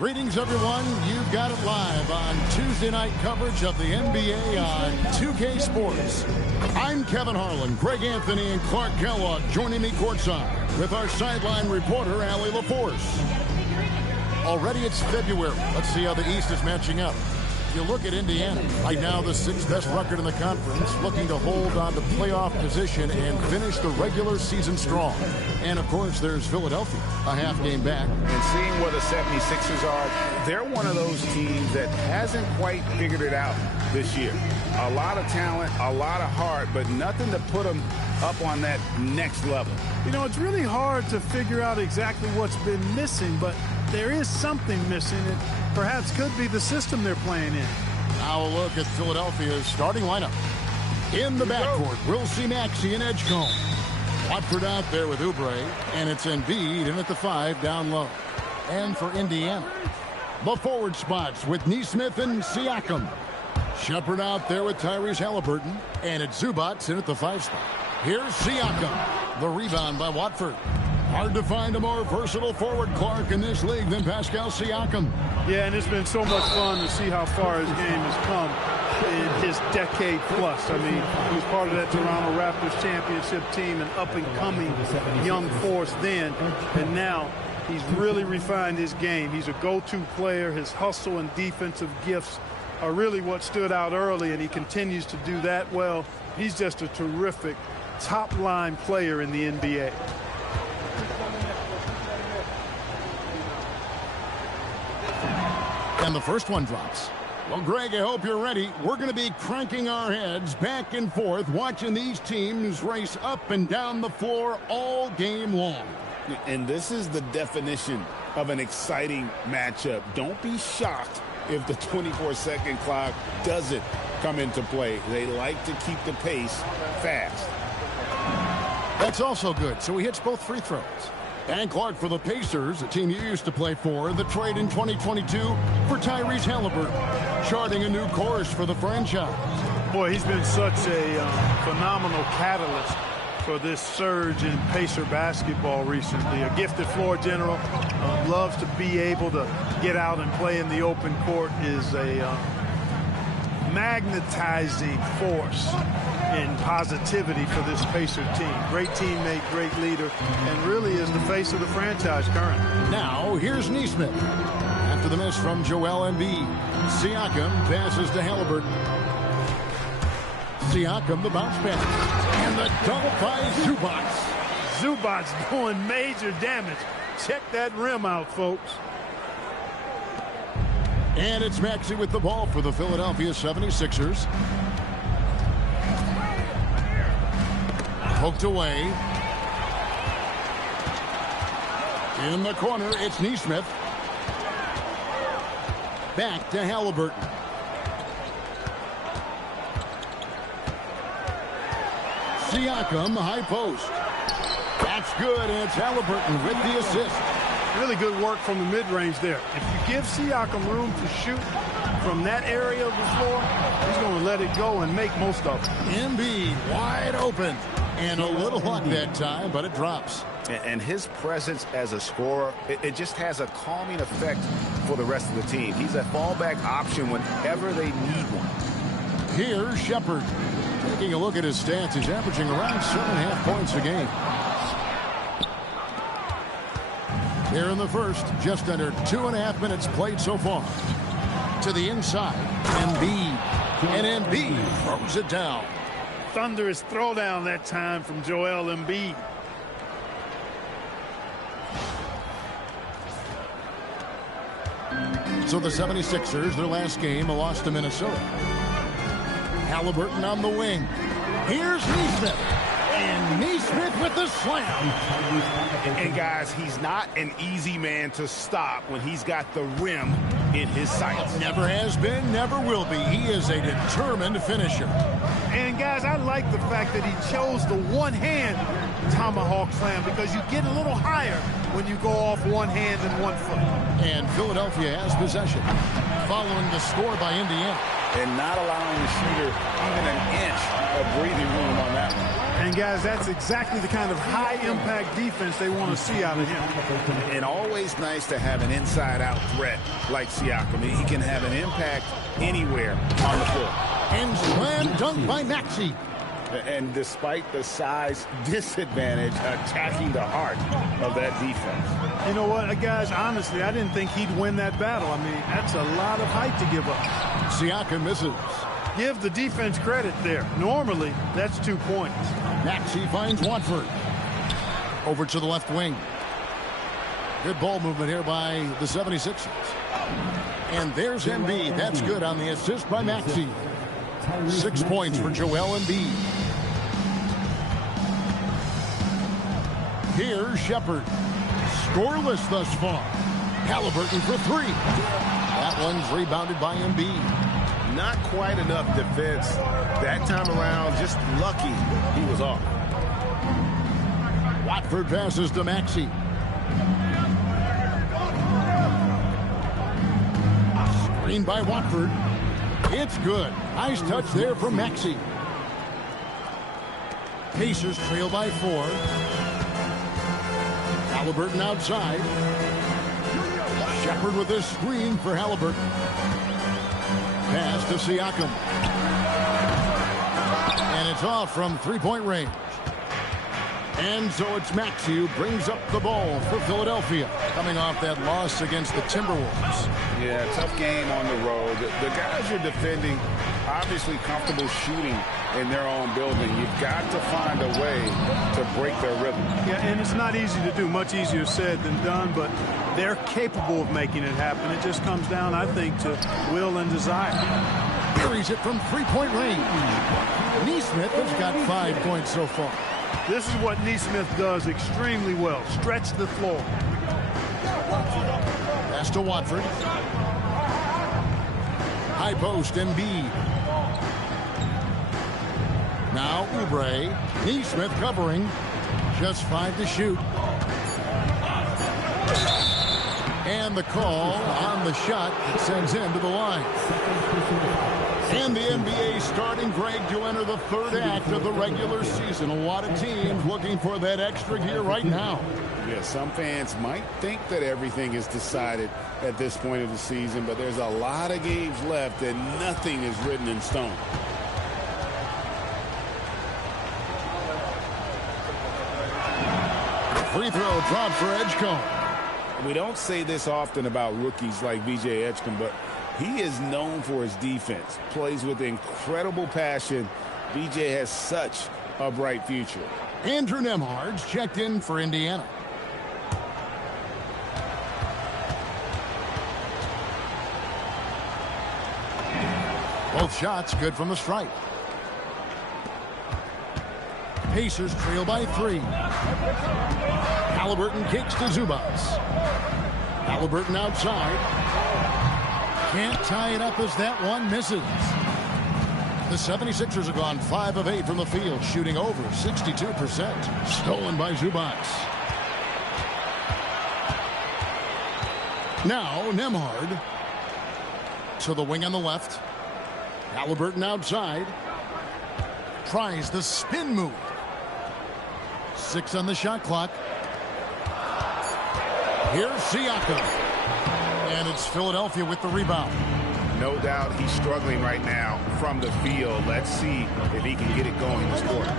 Greetings, everyone. You've got it live on Tuesday night coverage of the NBA on 2K Sports. I'm Kevin Harlan, Greg Anthony, and Clark Kellogg joining me courtside with our sideline reporter, Allie LaForce. Already it's February. Let's see how the East is matching up. You look at Indiana, right now the 6th best record in the conference, looking to hold on to playoff position and finish the regular season strong. And, of course, there's Philadelphia, a half game back. And seeing where the 76ers are, they're one of those teams that hasn't quite figured it out this year. A lot of talent, a lot of heart, but nothing to put them up on that next level. You know, it's really hard to figure out exactly what's been missing, but there is something missing. It perhaps could be the system they're playing in. Now a look at Philadelphia's starting lineup. In the backcourt, we'll see Maxey and Edgecombe. Watford out there with Oubre, and it's Embiid in at the 5 down low. And for Indiana, the forward spots with Nesmith and Siakam. Shepherd out there with Tyrese Halliburton, and it's Zubac in at the 5 spot. Here's Siakam. The rebound by Watford. Hard to find a more versatile forward, Clark, in this league than Pascal Siakam. Yeah, and it's been so much fun to see how far his game has come in his decade plus. I mean, he was part of that Toronto Raptors championship team, an up-and-coming young force then, and now he's really refined his game. He's a go-to player. His hustle and defensive gifts are really what stood out early, and he continues to do that well. He's just a terrific top-line player in the NBA. And the first one drops. Well, Greg, I hope you're ready. We're going to be cranking our heads back and forth, watching these teams race up and down the floor all game long. And this is the definition of an exciting matchup. Don't be shocked if the 24-second clock doesn't come into play. They like to keep the pace fast. That's also good. So he hits both free throws. And Clark, for the Pacers, a team you used to play for, the trade in 2022 for Tyrese Halliburton, charting a new course for the franchise. Boy, he's been such a phenomenal catalyst for this surge in Pacer basketball recently. A gifted floor general, loves to be able to get out and play in the open court, is a magnetizing force in positivity for this Pacer team. Great teammate, great leader, and really is the face of the franchise currently. Now, here's Nesmith. After the miss from Joel Embiid, Siakam passes to Halliburton. Siakam, the bounce pass. And the dunk by Zubac. Zubac doing major damage. Check that rim out, folks. And it's Maxey with the ball for the Philadelphia 76ers. Poked away. In the corner, it's Nesmith. Back to Halliburton. Siakam, high post. That's good, and it's Halliburton with the assist. Really good work from the mid-range there. If you give Siakam room to shoot from that area of the floor, he's going to let it go and make most of it. Embiid wide open. And a little luck that time, but it drops. And his presence as a scorer, it just has a calming effect for the rest of the team. He's a fallback option whenever they need one. Here's Shepherd. Taking a look at his stats, he's averaging around 7.5 points a game. Here in the first, just under 2.5 minutes played so far. To the inside, Embiid. And Embiid throws it down. Thunderous throwdown that time from Joel Embiid. So the 76ers, their last game, a loss to Minnesota. Halliburton on the wing. Here's Nesmith. And Nesmith with the slam. And guys, he's not an easy man to stop when he's got the rim in his sights. Never has been, never will be. He is a determined finisher. And guys, I like the fact that he chose the one-hand tomahawk slam, because you get a little higher when you go off one hand and 1 foot. And Philadelphia has possession, following the score by Indiana. And not allowing the shooter even an inch of breathing room on that one. And, guys, that's exactly the kind of high-impact defense they want to see out of him. And always nice to have an inside-out threat like Siakam. He can have an impact anywhere on the floor. And slam dunk by Maxey. And despite the size disadvantage, attacking the heart of that defense. You know what, guys, honestly, I didn't think he'd win that battle. I mean, that's a lot of height to give up. Siakam misses. Give the defense credit there. Normally, that's 2 points. Maxey finds Watford. Over to the left wing. Good ball movement here by the 76ers. And there's Embiid. That's good on the assist by Maxey. 6 points for Joel Embiid. Here's Shepherd. Scoreless thus far. Halliburton for three. That one's rebounded by Embiid. Not quite enough defense that time around. Just lucky he was off. Watford passes to Maxey. Screen by Watford. It's good. Nice touch there from Maxey. Pacers trail by 4. Halliburton outside. Shepherd with a screen for Halliburton. Pass to Siakam. And it's off from three-point range. And so it's Maxey who brings up the ball for Philadelphia, coming off that loss against the Timberwolves. Yeah, tough game on the road. The guys you're defending, obviously comfortable shooting in their own building. You've got to find a way to break their rhythm. Yeah, and it's not easy to do. Much easier said than done, but they're capable of making it happen. It just comes down, I think, to will and desire. Carries it from three-point range. Nesmith has got 5 points so far. This is what Nesmith does extremely well. Stretch the floor. Pass to Watford. High post, Embiid. Now Oubre. Nesmith covering. Just 5 to shoot. And the call on the shot that sends him to the line. And the NBA starting, Greg, to enter the third act of the regular season. A lot of teams looking for that extra gear right now. Yeah, some fans might think that everything is decided at this point of the season, but there's a lot of games left and nothing is written in stone. Free throw drop for Edgecombe. We don't say this often about rookies like VJ Edgecombe, but he is known for his defense. Plays with incredible passion. VJ has such a bright future. Andrew Nembhard's checked in for Indiana. Both shots good from the stripe. Pacers trail by 3. Halliburton kicks to Zubac. Halliburton outside. Can't tie it up as that one misses. The 76ers have gone 5 of 8 from the field, shooting over 62%. Stolen by Zubac. Now Nembhard to the wing on the left. Halliburton outside. Tries the spin move. 6 on the shot clock. Here's Siakam. And it's Philadelphia with the rebound. No doubt he's struggling right now from the field. Let's see if he can get it going this quarter.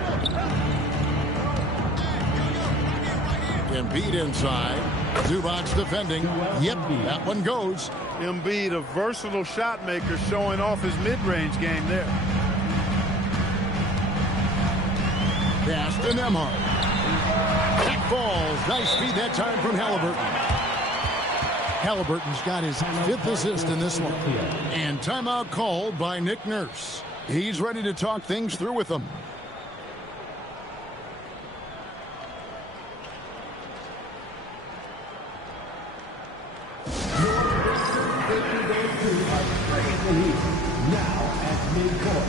Embiid inside. Zubac defending. Yep, that one goes. Embiid, a versatile shot maker, showing off his mid-range game there. Pass to Nembhard. That falls. Nice speed that time from Halliburton. Halliburton's got his 5th assist in this one. And timeout called by Nick Nurse. He's ready to talk things through with them. Now at midcourt.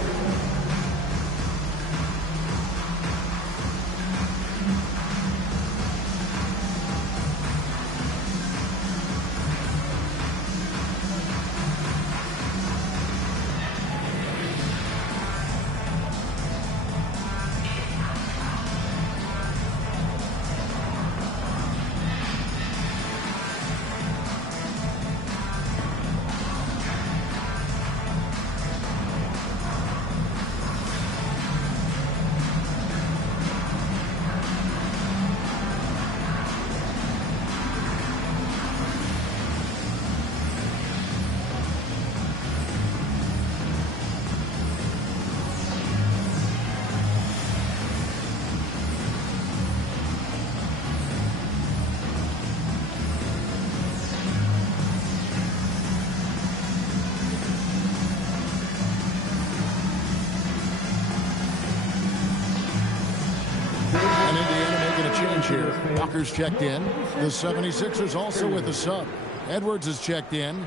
here. Walker's checked in. The 76ers also with a sub. Edwards is checked in.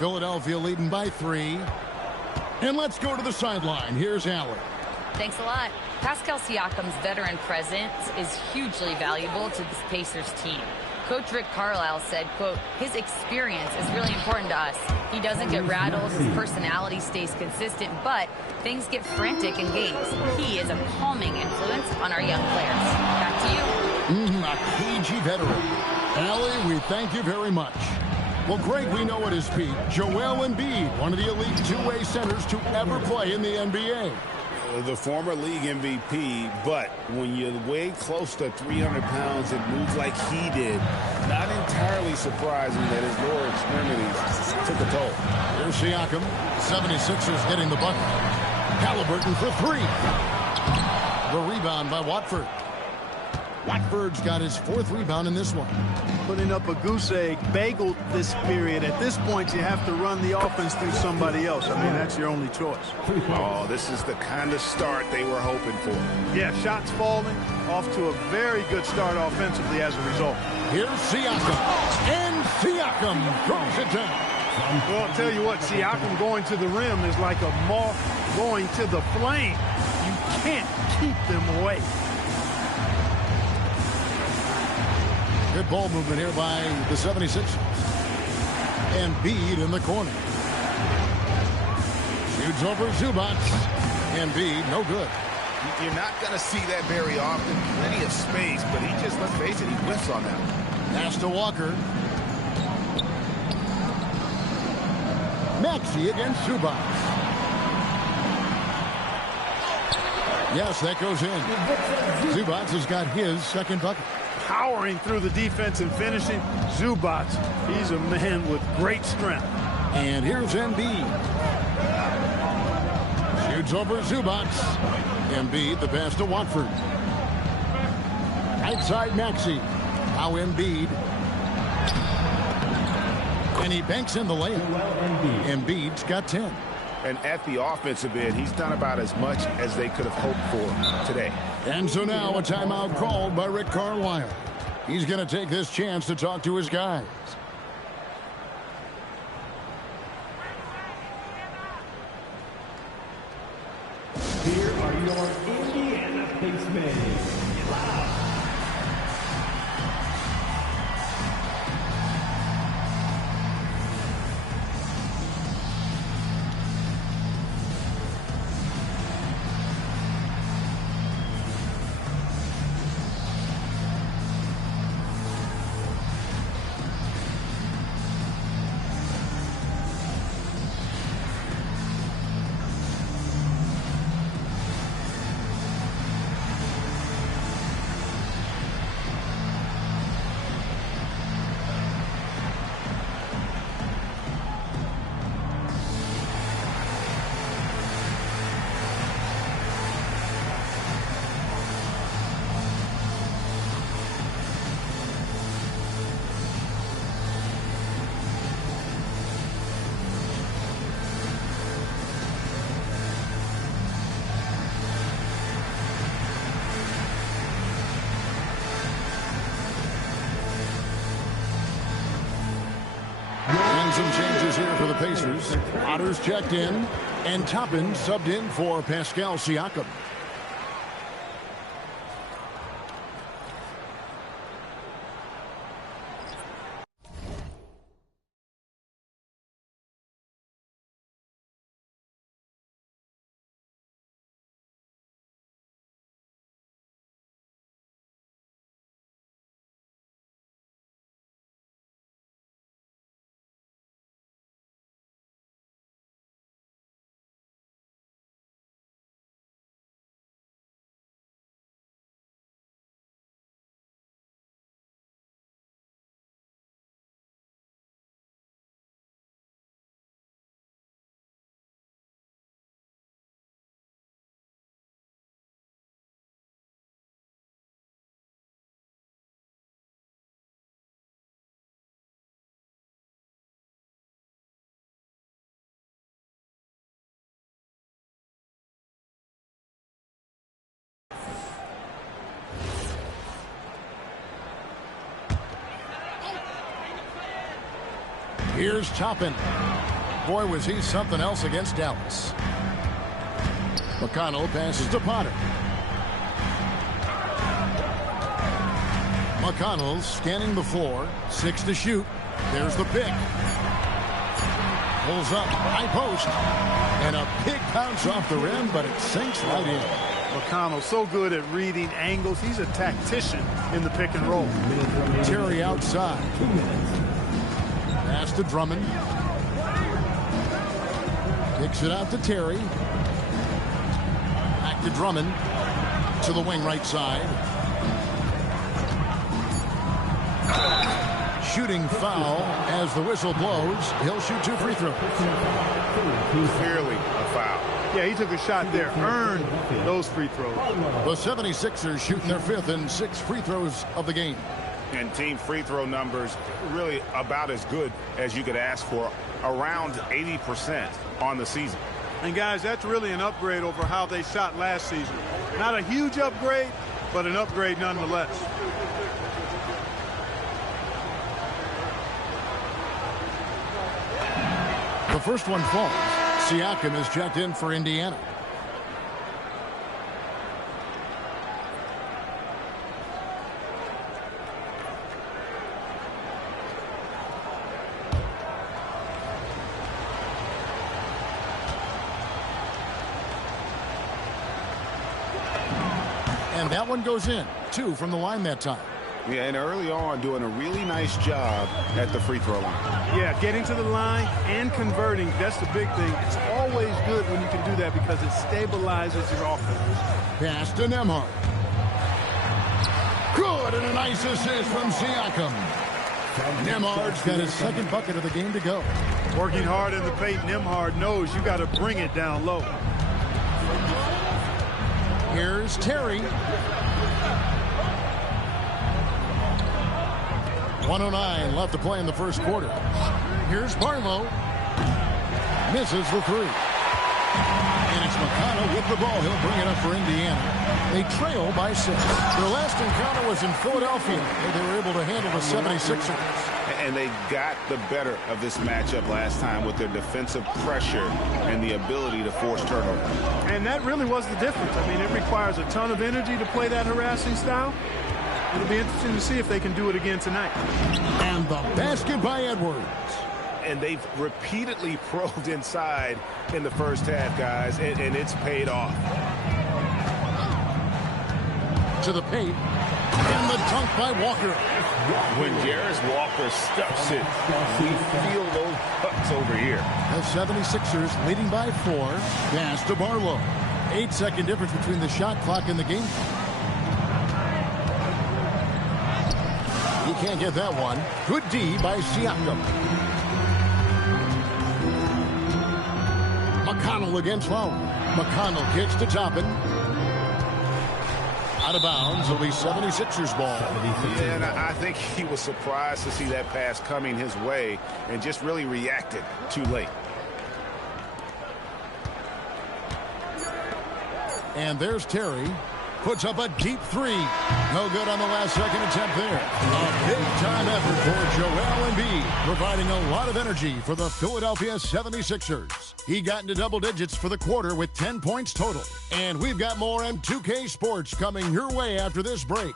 Philadelphia leading by 3. And let's go to the sideline. Here's Allie. Thanks a lot. Pascal Siakam's veteran presence is hugely valuable to this Pacers team. Coach Rick Carlisle said, quote, his experience is really important to us. He doesn't get rattled, his personality stays consistent, but things get frantic in games. He is a calming influence on our young players. Back to you. A cagey veteran. Allie, we thank you very much. Well, Greg, we know at his peak, Joel Embiid, one of the elite two-way centers to ever play in the NBA. The former league MVP, but when you weigh close to 300 pounds and moves like he did, not entirely surprising that his lower extremities took a toll. Here's Siakam. 76ers getting the bucket. Halliburton for 3. The rebound by Watford. Watford's got his 4th rebound in this one. Putting up a goose egg bagel this period. At this point, you have to run the offense through somebody else. I mean, that's your only choice. Oh, this is the kind of start they were hoping for. Yeah, shots falling. Off to a very good start offensively as a result. Here's Siakam. And Siakam throws it down. Well, I'll tell you what, Siakam going to the rim is like a moth going to the flame. You can't keep them away. Good ball movement here by the 76ers. And Embiid in the corner. Shoots over Zubac. Embiid, no good. You're not going to see that very often. Plenty of space, but he just, let's face it, he whiffs on that. Pass to Walker. Maxey against Zubac. Yes, that goes in. Zubac has got his second bucket. Powering through the defense and finishing. Zubac, he's a man with great strength. And here's Embiid. Shoots over Zubac. Embiid, the pass to Watford. Right side Maxey. Now Embiid. And he banks in the layup. Embiid's got 10. And at the offensive end, he's done about as much as they could have hoped for today. And so now a timeout called by Rick Carlisle. He's going to take this chance to talk to his guys. Here are your Indiana Pacemen. Some changes here for the Pacers. Otters checked in, and Toppin subbed in for Pascal Siakam. Here's Toppin. Boy, was he something else against Dallas. McConnell passes to Potter. McConnell scanning the floor. 6 to shoot. There's the pick. Pulls up, high post. And a big bounce off the rim, but it sinks right in. McConnell so good at reading angles. He's a tactician in the pick and roll. Terry outside. Pass to Drummond. Kicks it out to Terry. Back to Drummond. To the wing right side. Shooting foul as the whistle blows. He'll shoot 2 free throws. Clearly a foul. Yeah, he took a shot there. Earned those free throws. The 76ers shooting their 5th and 6th free throws of the game. And team free throw numbers really about as good as you could ask for. Around 80% on the season. And guys, that's really an upgrade over how they shot last season. Not a huge upgrade, but an upgrade nonetheless. The first one falls. Siakam is checked in for Indiana. And that one goes in. 2 from the line that time. Yeah, and early on doing a really nice job at the free throw line. Yeah, getting to the line and converting, that's the big thing. It's always good when you can do that because it stabilizes your offense. Pass to Nembhard. Good, and a nice assist from Siakam. Nembhard's got his 2nd bucket of the game to go. Working hard in the paint, Nembhard knows you got to bring it down low. Here's Terry. 1:09 left to play in the first quarter. Here's Barlow. Misses the 3. And it's McConnell with the ball. He'll bring it up for Indiana. They trail by 6. Their last encounter was in Philadelphia. They were able to handle the 76ers. And they got the better of this matchup last time with their defensive pressure and the ability to force turnover. And that really was the difference. I mean, it requires a ton of energy to play that harassing style. It'll be interesting to see if they can do it again tonight. And the basket by Edwards. And they've repeatedly probed inside in the first half, guys, and it's paid off. To the paint. And the dunk by Walker. When Jarris Walker stuffs it, we feel those bucks over here. The 76ers leading by 4. Pass to Barlow. 8-second difference between the shot clock and the game clock. He can't get that one. Good D by Siakam. McConnell against Lowry. McConnell kicks to Toppin. Out of bounds. It'll be 76ers ball. Yeah, and I think he was surprised to see that pass coming his way and just really reacted too late. And there's Terry. Puts up a deep 3. No good on the last second attempt there. A big-time effort for Joel Embiid, providing a lot of energy for the Philadelphia 76ers. He got into double digits for the quarter with 10 points total. And we've got more M2K Sports coming your way after this break.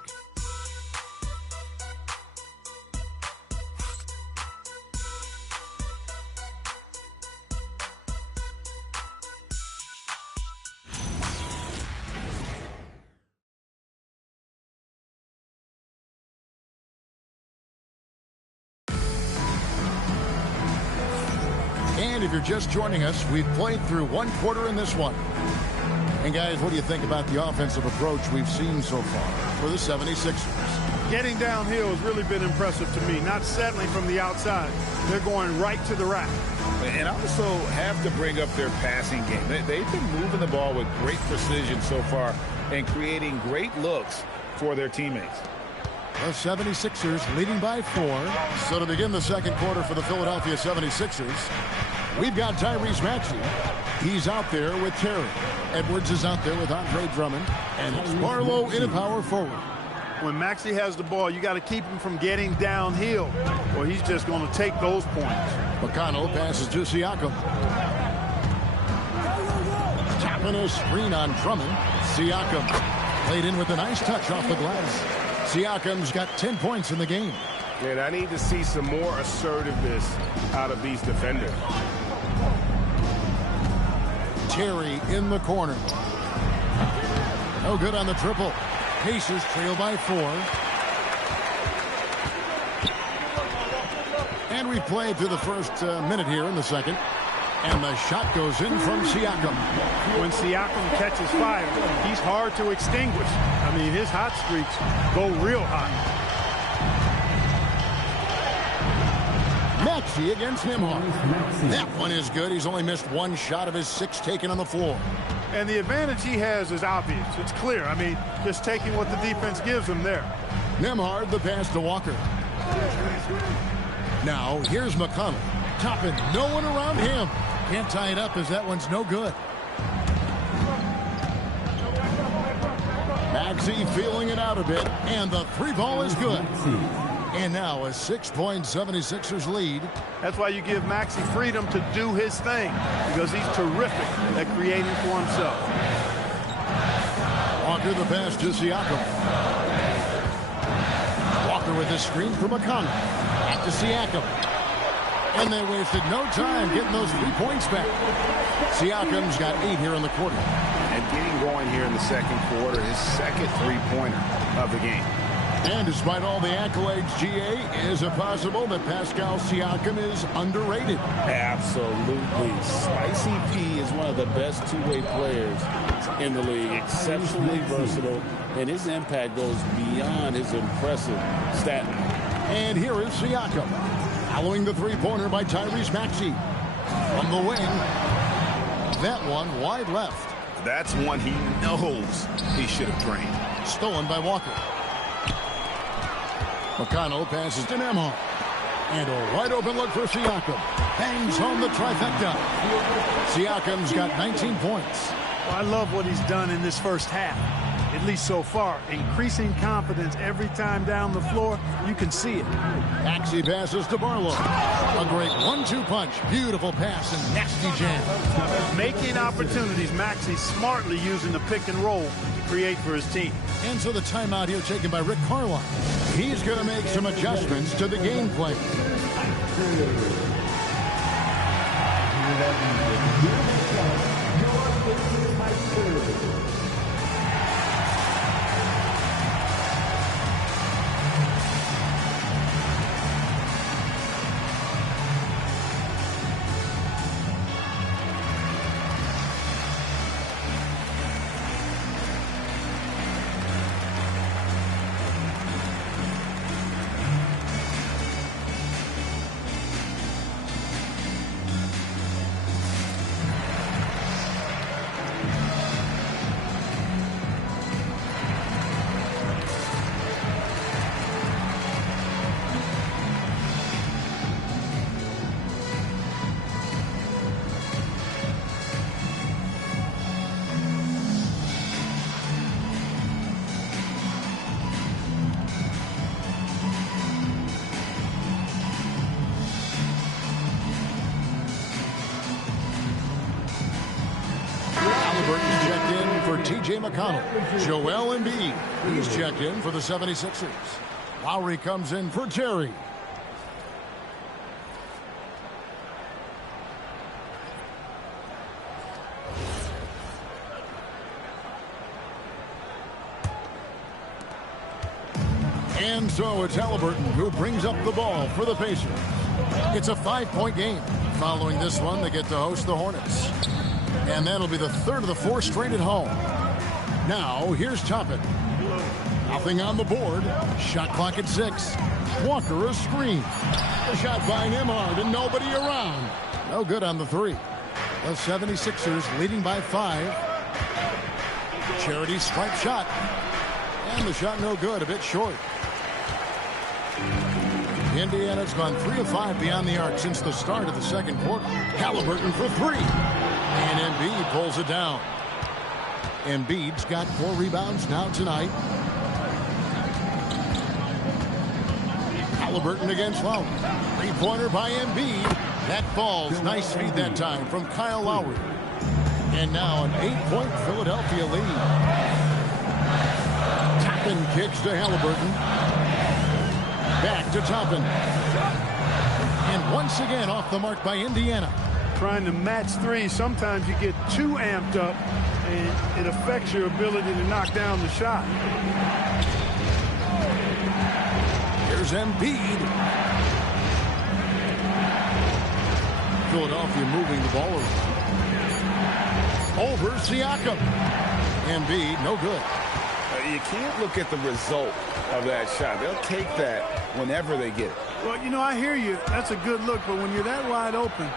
And if you're just joining us, we've played through 1 quarter in this one. And guys, what do you think about the offensive approach we've seen so far for the 76ers? Getting downhill has really been impressive to me. Not settling from the outside. They're going right to the rack. And also have to bring up their passing game. They've been moving the ball with great precision so far and creating great looks for their teammates. The 76ers leading by 4. So to begin the second quarter for the Philadelphia 76ers, we've got Tyrese Maxey. He's out there with Terry. Edwards is out there with Andre Drummond. And it's Barlow in a power forward. When Maxey has the ball, you got to keep him from getting downhill, or he's just going to take those points. McConnell passes to Siakam. Tapping a screen on Drummond. Siakam played in with a nice touch off the glass. Siakam's got 10 points in the game. And I need to see some more assertiveness out of these defenders. Terry in the corner. No good on the triple. Pacers trail by 4. And we've played through the first minute here in the second. And the shot goes in from Siakam. When Siakam catches fire, he's hard to extinguish. I mean, his hot streaks go real hot. Maxey against Nembhard. That one is good. He's only missed 1 shot of his 6 taken on the floor. And the advantage he has is obvious. It's clear. I mean, just taking what the defense gives him there. Nembhard, the pass to Walker. Now, here's McConnell. Toppin, no one around him. Can't tie it up as that one's no good. Maxey feeling it out a bit, and the 3 ball is good. And now a 6-point 76ers lead. That's why you give Maxey freedom to do his thing, because he's terrific at creating for himself. Walker the pass to Siakam. Walker with a screen for McConnell. Back to Siakam. And they wasted no time getting those 3 points back. Siakam's got 8 here in the quarter. And getting going here in the second quarter, his second 3-pointer of the game. And despite all the accolades, GA, is it possible that Pascal Siakam is underrated? Absolutely. Spicy P is one of the best two-way players in the league. Exceptionally versatile, and his impact goes beyond his impressive stat line. And here is Siakam, following the 3-pointer by Tyrese Maxey. From the wing, that one wide left. That's one he knows he should have drained. Stolen by Walker. McConnell passes to Nembhard. And a wide open look for Siakam. Bangs home the trifecta. Siakam's got 19 points. Well, I love what he's done in this first half, at least so far. Increasing confidence every time down the floor. You can see it. Maxey passes to Barlow. A great 1-2 punch. Beautiful pass and nasty jam. Making opportunities. Maxey smartly using the pick and roll to create for his team. And so the timeout here taken by Rick Carlisle. He's going to make some adjustments to the game plan. T.J. McConnell. Joel Embiid. He's checked in for the 76ers. Lowry comes in for Terry. And so it's Halliburton who brings up the ball for the Pacers. It's a 5-point game. Following this one, they get to host the Hornets. And that'll be the 3rd of the 4 straight at home. Now, here's Toppin. Nothing on the board. Shot clock at 6. Walker a screen. The shot by Nembhard and nobody around. No good on the 3. The 76ers leading by 5. Charity stripe shot. And the shot no good, a bit short. Indiana's gone 3 of 5 beyond the arc since the start of the second quarter. Halliburton for 3. And Embiid pulls it down. Embiid's got 4 rebounds now tonight. Halliburton against Lowry. 3-pointer by Embiid. That falls. Nice feed that time from Kyle Lowry. And now an 8-point Philadelphia lead. Toppin kicks to Halliburton. Back to Toppin. And once again off the mark by Indiana. Trying to match three, sometimes you get too amped up, and it affects your ability to knock down the shot. Here's Embiid. Philadelphia moving the ball around. Over Siakam. Embiid, no good. You can't look at the result of that shot. They'll take that whenever they get it. Well, you know, I hear you. That's a good look, but when you're that wide open,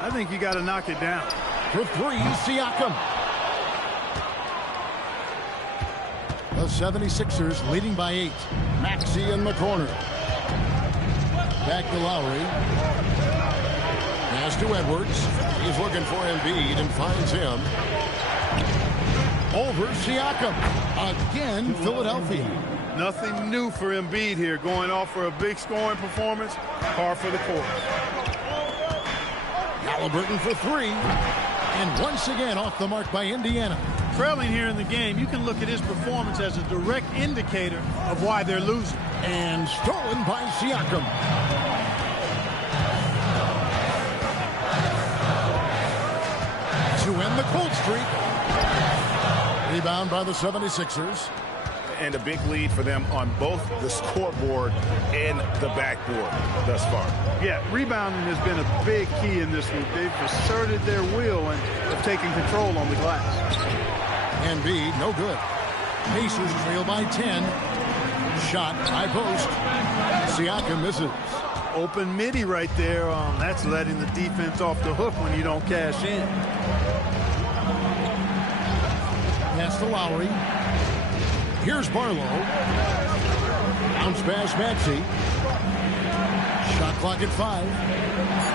I think you got to knock it down. For three, Siakam. The 76ers leading by 8. Maxey in the corner. Back to Lowry. Pass to Edwards. He's looking for Embiid and finds him. Over Siakam. Again, Philadelphia. Nothing new for Embiid here. Going off for a big scoring performance. Par for the course. Halliburton for three. And once again off the mark by Indiana. Trailing here in the game, you can look at his performance as a direct indicator of why they're losing. And stolen by Siakam. To end the cold streak. Rebound by the 76ers. And a big lead for them on both the scoreboard and the backboard thus far. Yeah, rebounding has been a big key in this one. They've asserted their will and have taken control on the glass. Embiid, no good. Pacers trail by 10. Shot, high post. Siakam misses. Open midi right there. That's letting the defense off the hook when you don't cash in. Pass to Lowry. Here's Barlow. Bounce pass, Maxey. Shot clock at 5.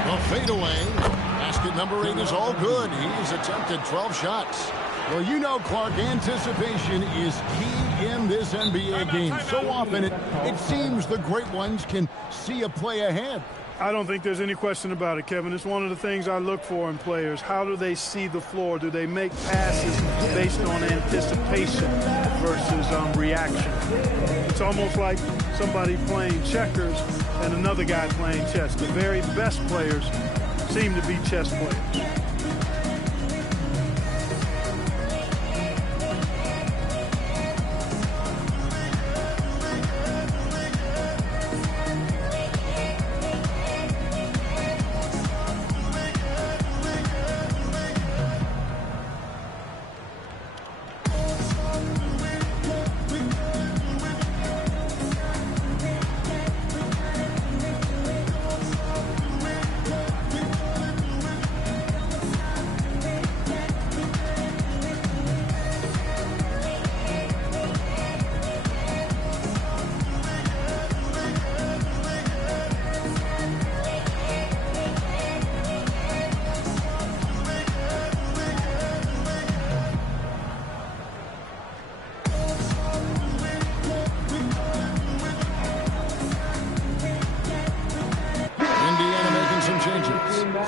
The fadeaway. Basket number 8 is all good. He's attempted 12 shots. Well, you know, Clark, anticipation is key in this NBA game. So often it seems the great ones can see a play ahead. I don't think there's any question about it, Kevin. It's one of the things I look for in players. How do they see the floor? Do they make passes based on anticipation versus reaction? It's almost like somebody playing checkers and another guy playing chess. The very best players seem to be chess players.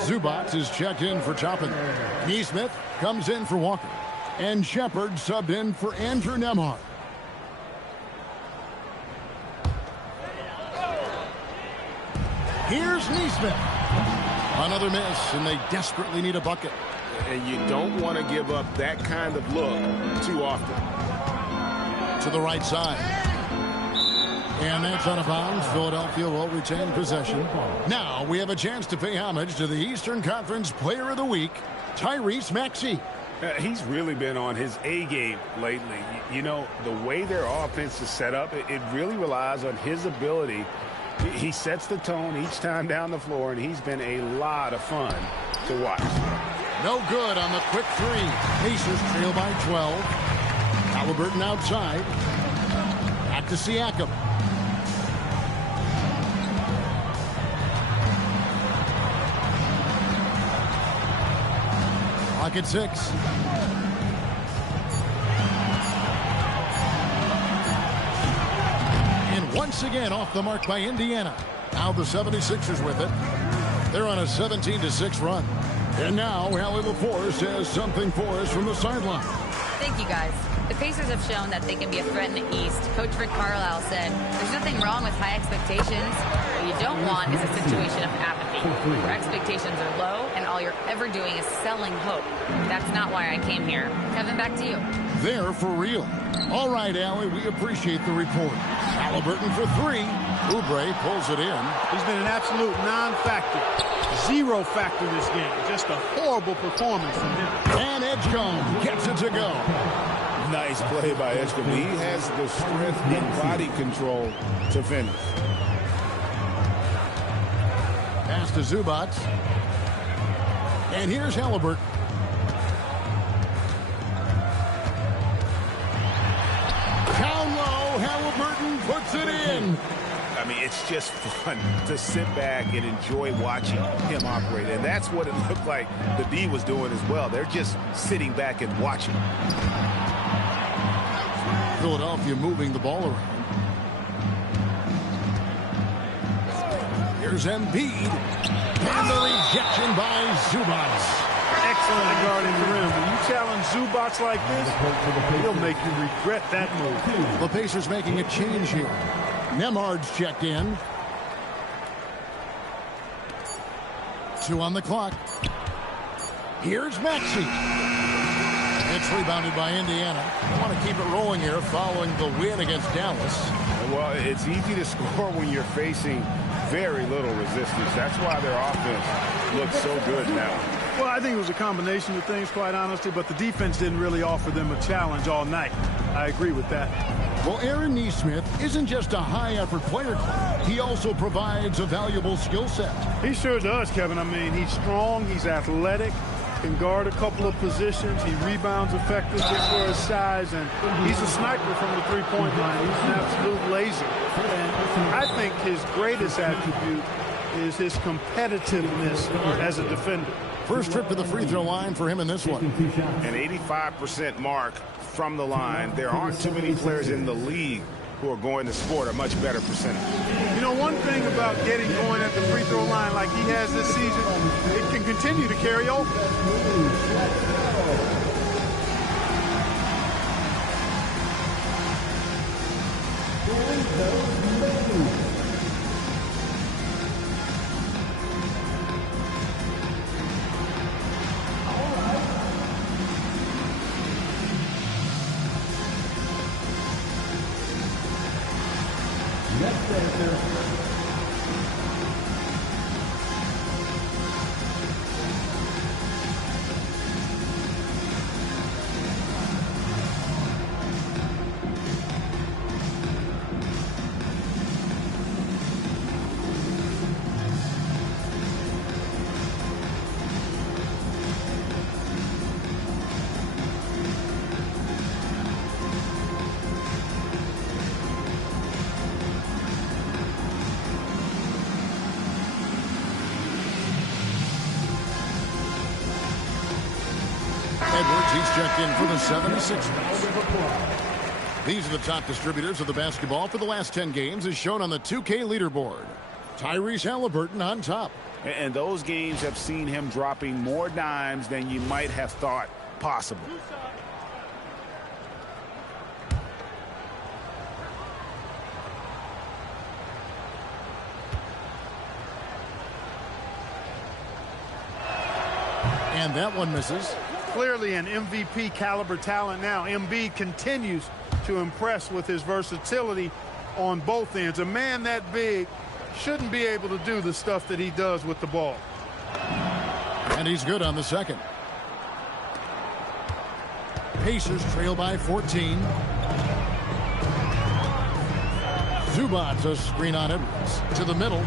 Zubac is checked in for Toppin. Neesmith comes in for Walker. And Shepard subbed in for Andrew Nembhard. Here's Neesmith. Another miss, and they desperately need a bucket. And you don't want to give up that kind of look too often. To the right side. And that's out of bounds. Philadelphia will retain possession. Now we have a chance to pay homage to the Eastern Conference Player of the Week, Tyrese Maxey. He's really been on his A game lately. You know, the way their offense is set up, it really relies on his ability. He sets the tone each time down the floor, and he's been a lot of fun to watch. No good on the quick three. Pacers trail by 12. Halliburton outside. Back to Siakam. Clock at 6. And once again off the mark by Indiana. Now the 76ers with it. They're on a 17-6 run. And now, Allie LaForce has something for us from the sideline. Thank you, guys. The Pacers have shown that they can be a threat in the East. Coach Rick Carlisle said, there's nothing wrong with high expectations. What you don't want is a situation of apathy, where expectations are low and all you're ever doing is selling hope. That's not why I came here. Kevin, back to you. They're for real. All right, Allie, we appreciate the report. Halliburton for three. Oubre pulls it in. He's been an absolute non-factor. Zero factor this game. Just a horrible performance from him. And Edgecombe gets it to go. Nice play by Edgecombe. He has the strength and body control to finish. Pass to Zubac. And here's Halliburton. Down low, Halliburton puts it in. I mean, it's just fun to sit back and enjoy watching him operate. And that's what it looked like the D was doing as well. They're just sitting back and watching. Philadelphia moving the ball around. Here's Embiid. And the rejection by Zubac. Excellent guarding the rim. When you challenge Zubac like this, he'll make you regret that move. The Pacers making a change here. Nembhard's checked in. 2 on the clock. Here's Maxey. It's rebounded by Indiana. They want to keep it rolling here following the win against Dallas. Well, it's easy to score when you're facing very little resistance. That's why their offense looks so good now. Well, I think it was a combination of things, quite honestly, but the defense didn't really offer them a challenge all night. I agree with that. Well, Aaron Nesmith isn't just a high-effort player. He also provides a valuable skill set. He sure does, Kevin. I mean, he's strong, he's athletic, can guard a couple of positions, he rebounds effectively for his size, and he's a sniper from the three-point line. He's an absolute laser. And I think his greatest attribute is his competitiveness as a defender. First trip to the free throw line for him in this one. An 85% mark from the line. There aren't too many players in the league who are going to sport a much better percentage. You know, one thing about getting going at the free throw line like he has this season, it can continue to carry over. Edwards, he's checked in for the 76ers. These are the top distributors of the basketball for the last 10 games as shown on the 2K leaderboard. Tyrese Halliburton on top. And those games have seen him dropping more dimes than you might have thought possible. And that one misses. Clearly an MVP caliber talent now. Embiid continues to impress with his versatility on both ends. A man that big shouldn't be able to do the stuff that he does with the ball. And he's good on the second. Pacers trail by 14. Zubac, a screen on Edwards. To the middle.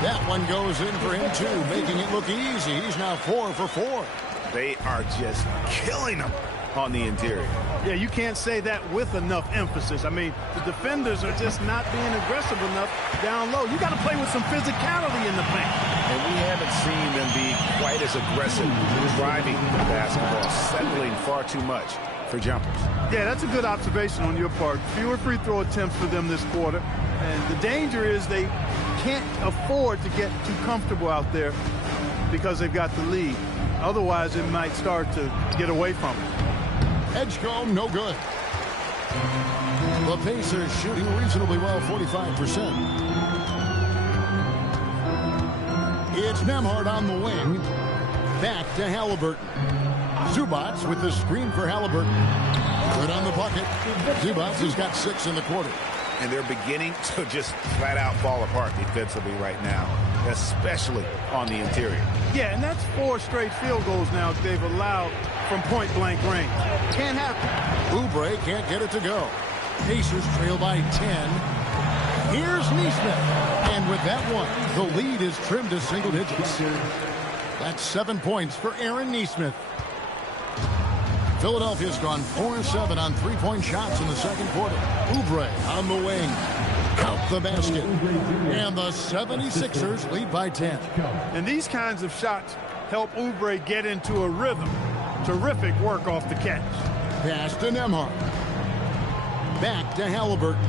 That one goes in for him, too, making it look easy. He's now 4 for 4. They are just killing them on the interior. Yeah, you can't say that with enough emphasis. I mean, the defenders are just not being aggressive enough down low. You got to play with some physicality in the paint. And we haven't seen them be quite as aggressive driving the basketball, settling far too much for jumpers. Yeah, that's a good observation on your part. Fewer free throw attempts for them this quarter. And the danger is they can't afford to get too comfortable out there because they've got the lead. Otherwise, it might start to get away from them. Edgecombe, no good. The Pacers shooting reasonably well, 45%. It's Nembhard on the wing. Back to Halliburton. Zubac with the screen for Halliburton. Good on the bucket. Zubac has got 6 in the quarter. And they're beginning to just flat out fall apart defensively right now, especially on the interior. Yeah, and that's 4 straight field goals now they've allowed from point-blank range. Can't happen. Oubre can't get it to go. Pacers trail by 10. Here's Nesmith. And with that one, the lead is trimmed to single digits. That's 7 points for Aaron Nesmith. Philadelphia's gone 4-7 on three-point shots in the second quarter. Oubre on the wing. Count the basket. And the 76ers lead by 10. And these kinds of shots help Oubre get into a rhythm. Terrific work off the catch. Pass to Nembhard. Back to Halliburton.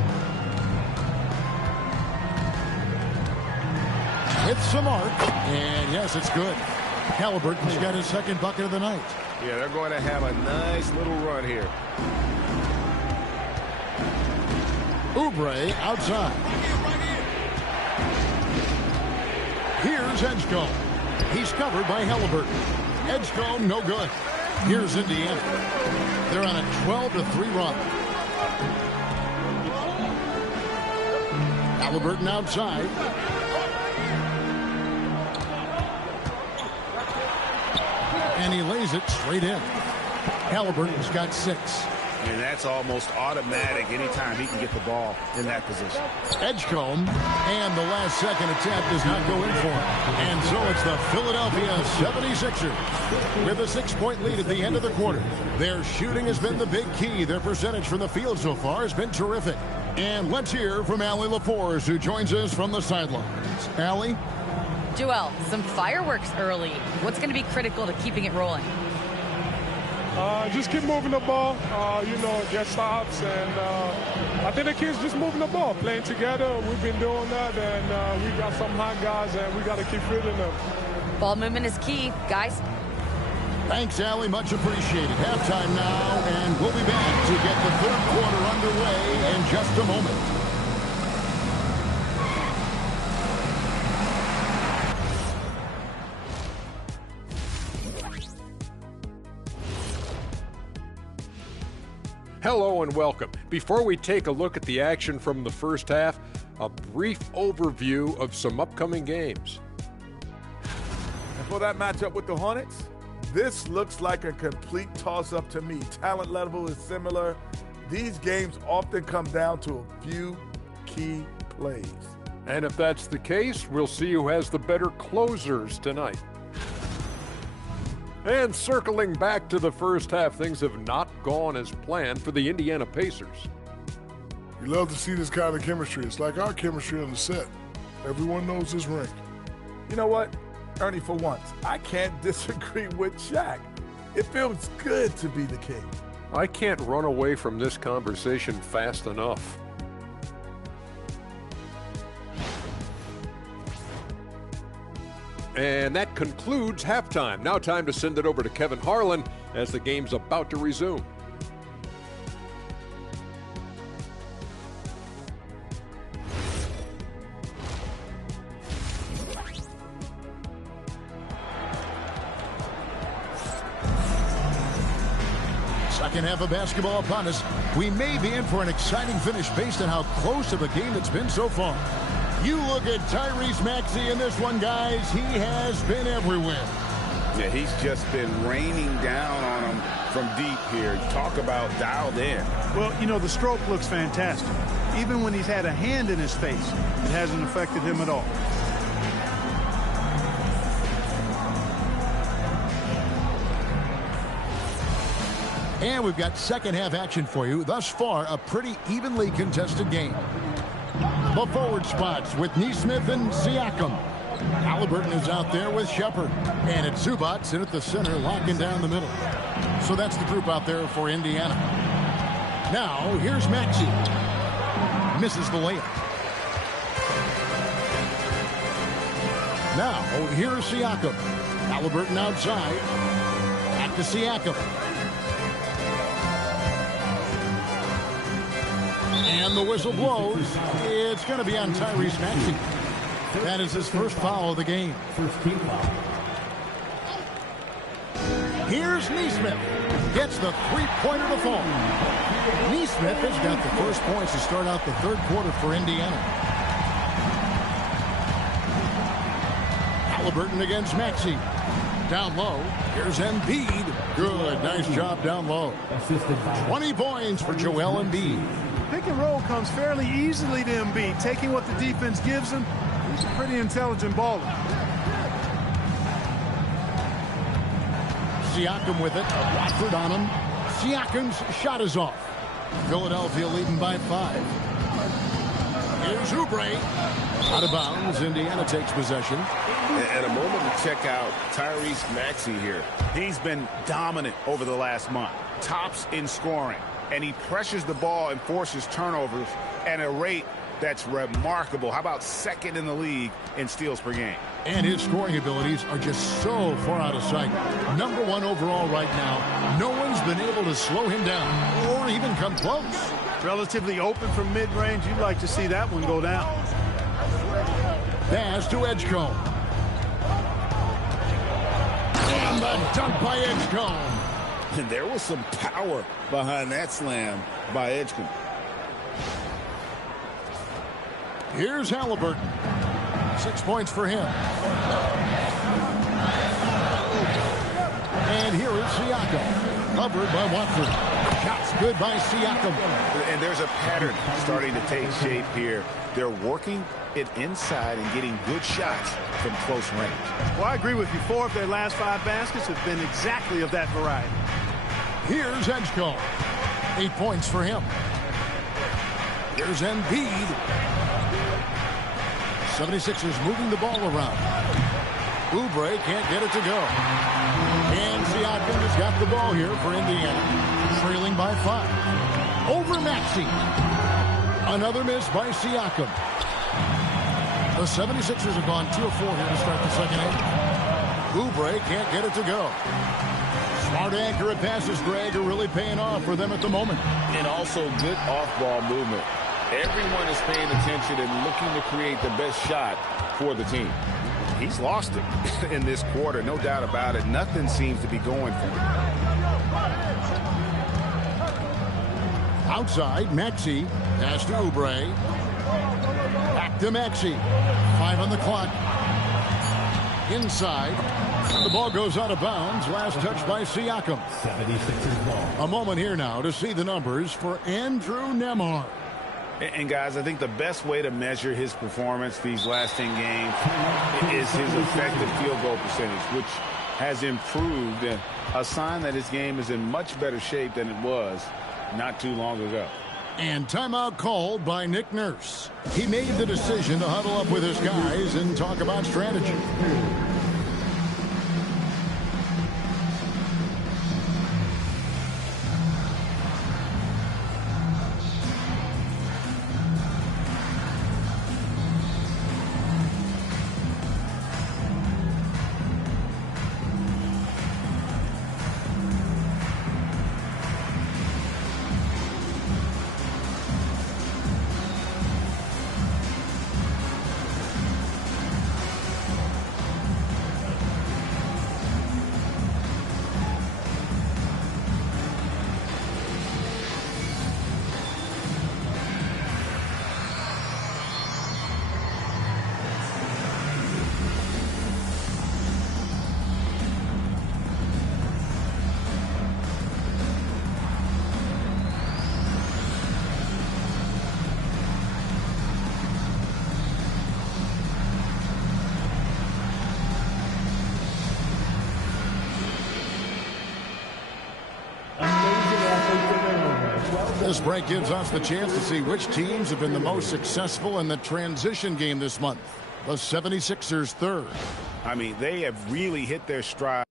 Hits the mark. And yes, it's good. Halliburton's got his second bucket of the night. Yeah, they're going to have a nice little run here. Oubre outside. Here's Edgecombe. He's covered by Halliburton. Edgecombe, no good. Here's Indiana. They're on a 12-3 run. Halliburton outside. And he lays it straight in. Halliburton's got 6. And that's almost automatic anytime he can get the ball in that position. Edgecombe, and the last second attempt does not go in for him. And so it's the Philadelphia 76ers with a 6-point lead at the end of the quarter. Their shooting has been the big key. Their percentage from the field so far has been terrific. And let's hear from Allie Laforce, who joins us from the sidelines. Allie? Joel, some fireworks early. What's going to be critical to keeping it rolling? Just keep moving the ball, get stops, and I think the kids just moving the ball, playing together. We've been doing that, and we got some hot guys, and we got to keep feeding them. Ball movement is key, guys. Thanks, Allie. Much appreciated. Halftime now, and we'll be back to get the third quarter underway in just a moment. Hello and welcome. Before we take a look at the action from the first half, a brief overview of some upcoming games. And for that matchup with the Hornets, this looks like a complete toss-up to me. Talent level is similar. These games often come down to a few key plays. And if that's the case, we'll see who has the better closers tonight. And circling back to the first half, things have not gone as planned for the Indiana Pacers. You love to see this kind of chemistry. It's like our chemistry on the set. Everyone knows his rank. You know what, Ernie, for once, I can't disagree with Shaq. It feels good to be the king. I can't run away from this conversation fast enough. And that concludes halftime. Now time to send it over to Kevin Harlan as the game's about to resume. Second half of basketball upon us. We may be in for an exciting finish based on how close of a game it's been so far. You look at Tyrese Maxey in this one, guys. He has been everywhere. Yeah, he's just been raining down on him from deep here. Talk about dialed in. Well, the stroke looks fantastic. Even when he's had a hand in his face, it hasn't affected him at all. And we've got second half action for you. Thus far, a pretty evenly contested game. The forward spots with Nesmith and Siakam. Halliburton is out there with Shepard. And it's Zubac in at the center, locking down the middle. So that's the group out there for Indiana. Now, here's Maxey. Misses the layup. Now, here's Siakam. Halliburton outside. Back to Siakam. And the whistle blows. It's going to be on Tyrese Maxey. That is his first foul of the game. First team foul. Here's Nesmith. Gets the three-pointer to fall. Nesmith has got the first points to start out the third quarter for Indiana. Halliburton against Maxey. Down low. Here's Embiid. Good. Nice job down low. 20 points for Joel Embiid. Pick and roll comes fairly easily to Embiid, taking what the defense gives him. He's a pretty intelligent baller. Siakam with it. Watford on him. Siakam's shot is off. Philadelphia leading by 5. Here's Oubre. Out of bounds. Indiana takes possession. And a moment to check out Tyrese Maxey here. He's been dominant over the last month. Tops in scoring. And he pressures the ball and forces turnovers at a rate that's remarkable. How about second in the league in steals per game? And his scoring abilities are just so far out of sight. Number 1 overall right now. No one's been able to slow him down or even come close. Relatively open from mid-range. You'd like to see that one go down. Pass to Edgecombe. And the dunk by Edgecombe. And there was some power behind that slam by Edgecombe. Here's Halliburton. 6 points for him. And here is Siakam. Covered by Watford. Shots good by Siakam. And there's a pattern starting to take shape here. They're working it inside and getting good shots from close range. Well, I agree with you. 4 of their last 5 baskets have been exactly of that variety. Here's Edgecombe. 8 points for him. Here's Embiid. 76ers moving the ball around. Oubre can't get it to go. And Siakam has got the ball here for Indiana. Trailing by 5. Over Maxey. Another miss by Siakam. The 76ers have gone 2 of 4 here to start the second half. Oubre can't get it to go. Smart, accurate passes, Greg, are really paying off for them at the moment. And also good off-ball movement. Everyone is paying attention and looking to create the best shot for the team. He's lost it in this quarter, no doubt about it. Nothing seems to be going for him. Outside, Maxey. Pass to Oubre. Back to Maxey. 5 on the clock. Inside. The ball goes out of bounds. Last touch by Siakam. 76ers ball. A moment here now to see the numbers for Andrew Nembhard. And guys, I think the best way to measure his performance these last 10 games is his effective field goal percentage, which has improved, a sign that his game is in much better shape than it was not too long ago. And timeout called by Nick Nurse. He made the decision to huddle up with his guys and talk about strategy. This break gives us the chance to see which teams have been the most successful in the transition game this month. The 76ers third. I mean, they have really hit their stride.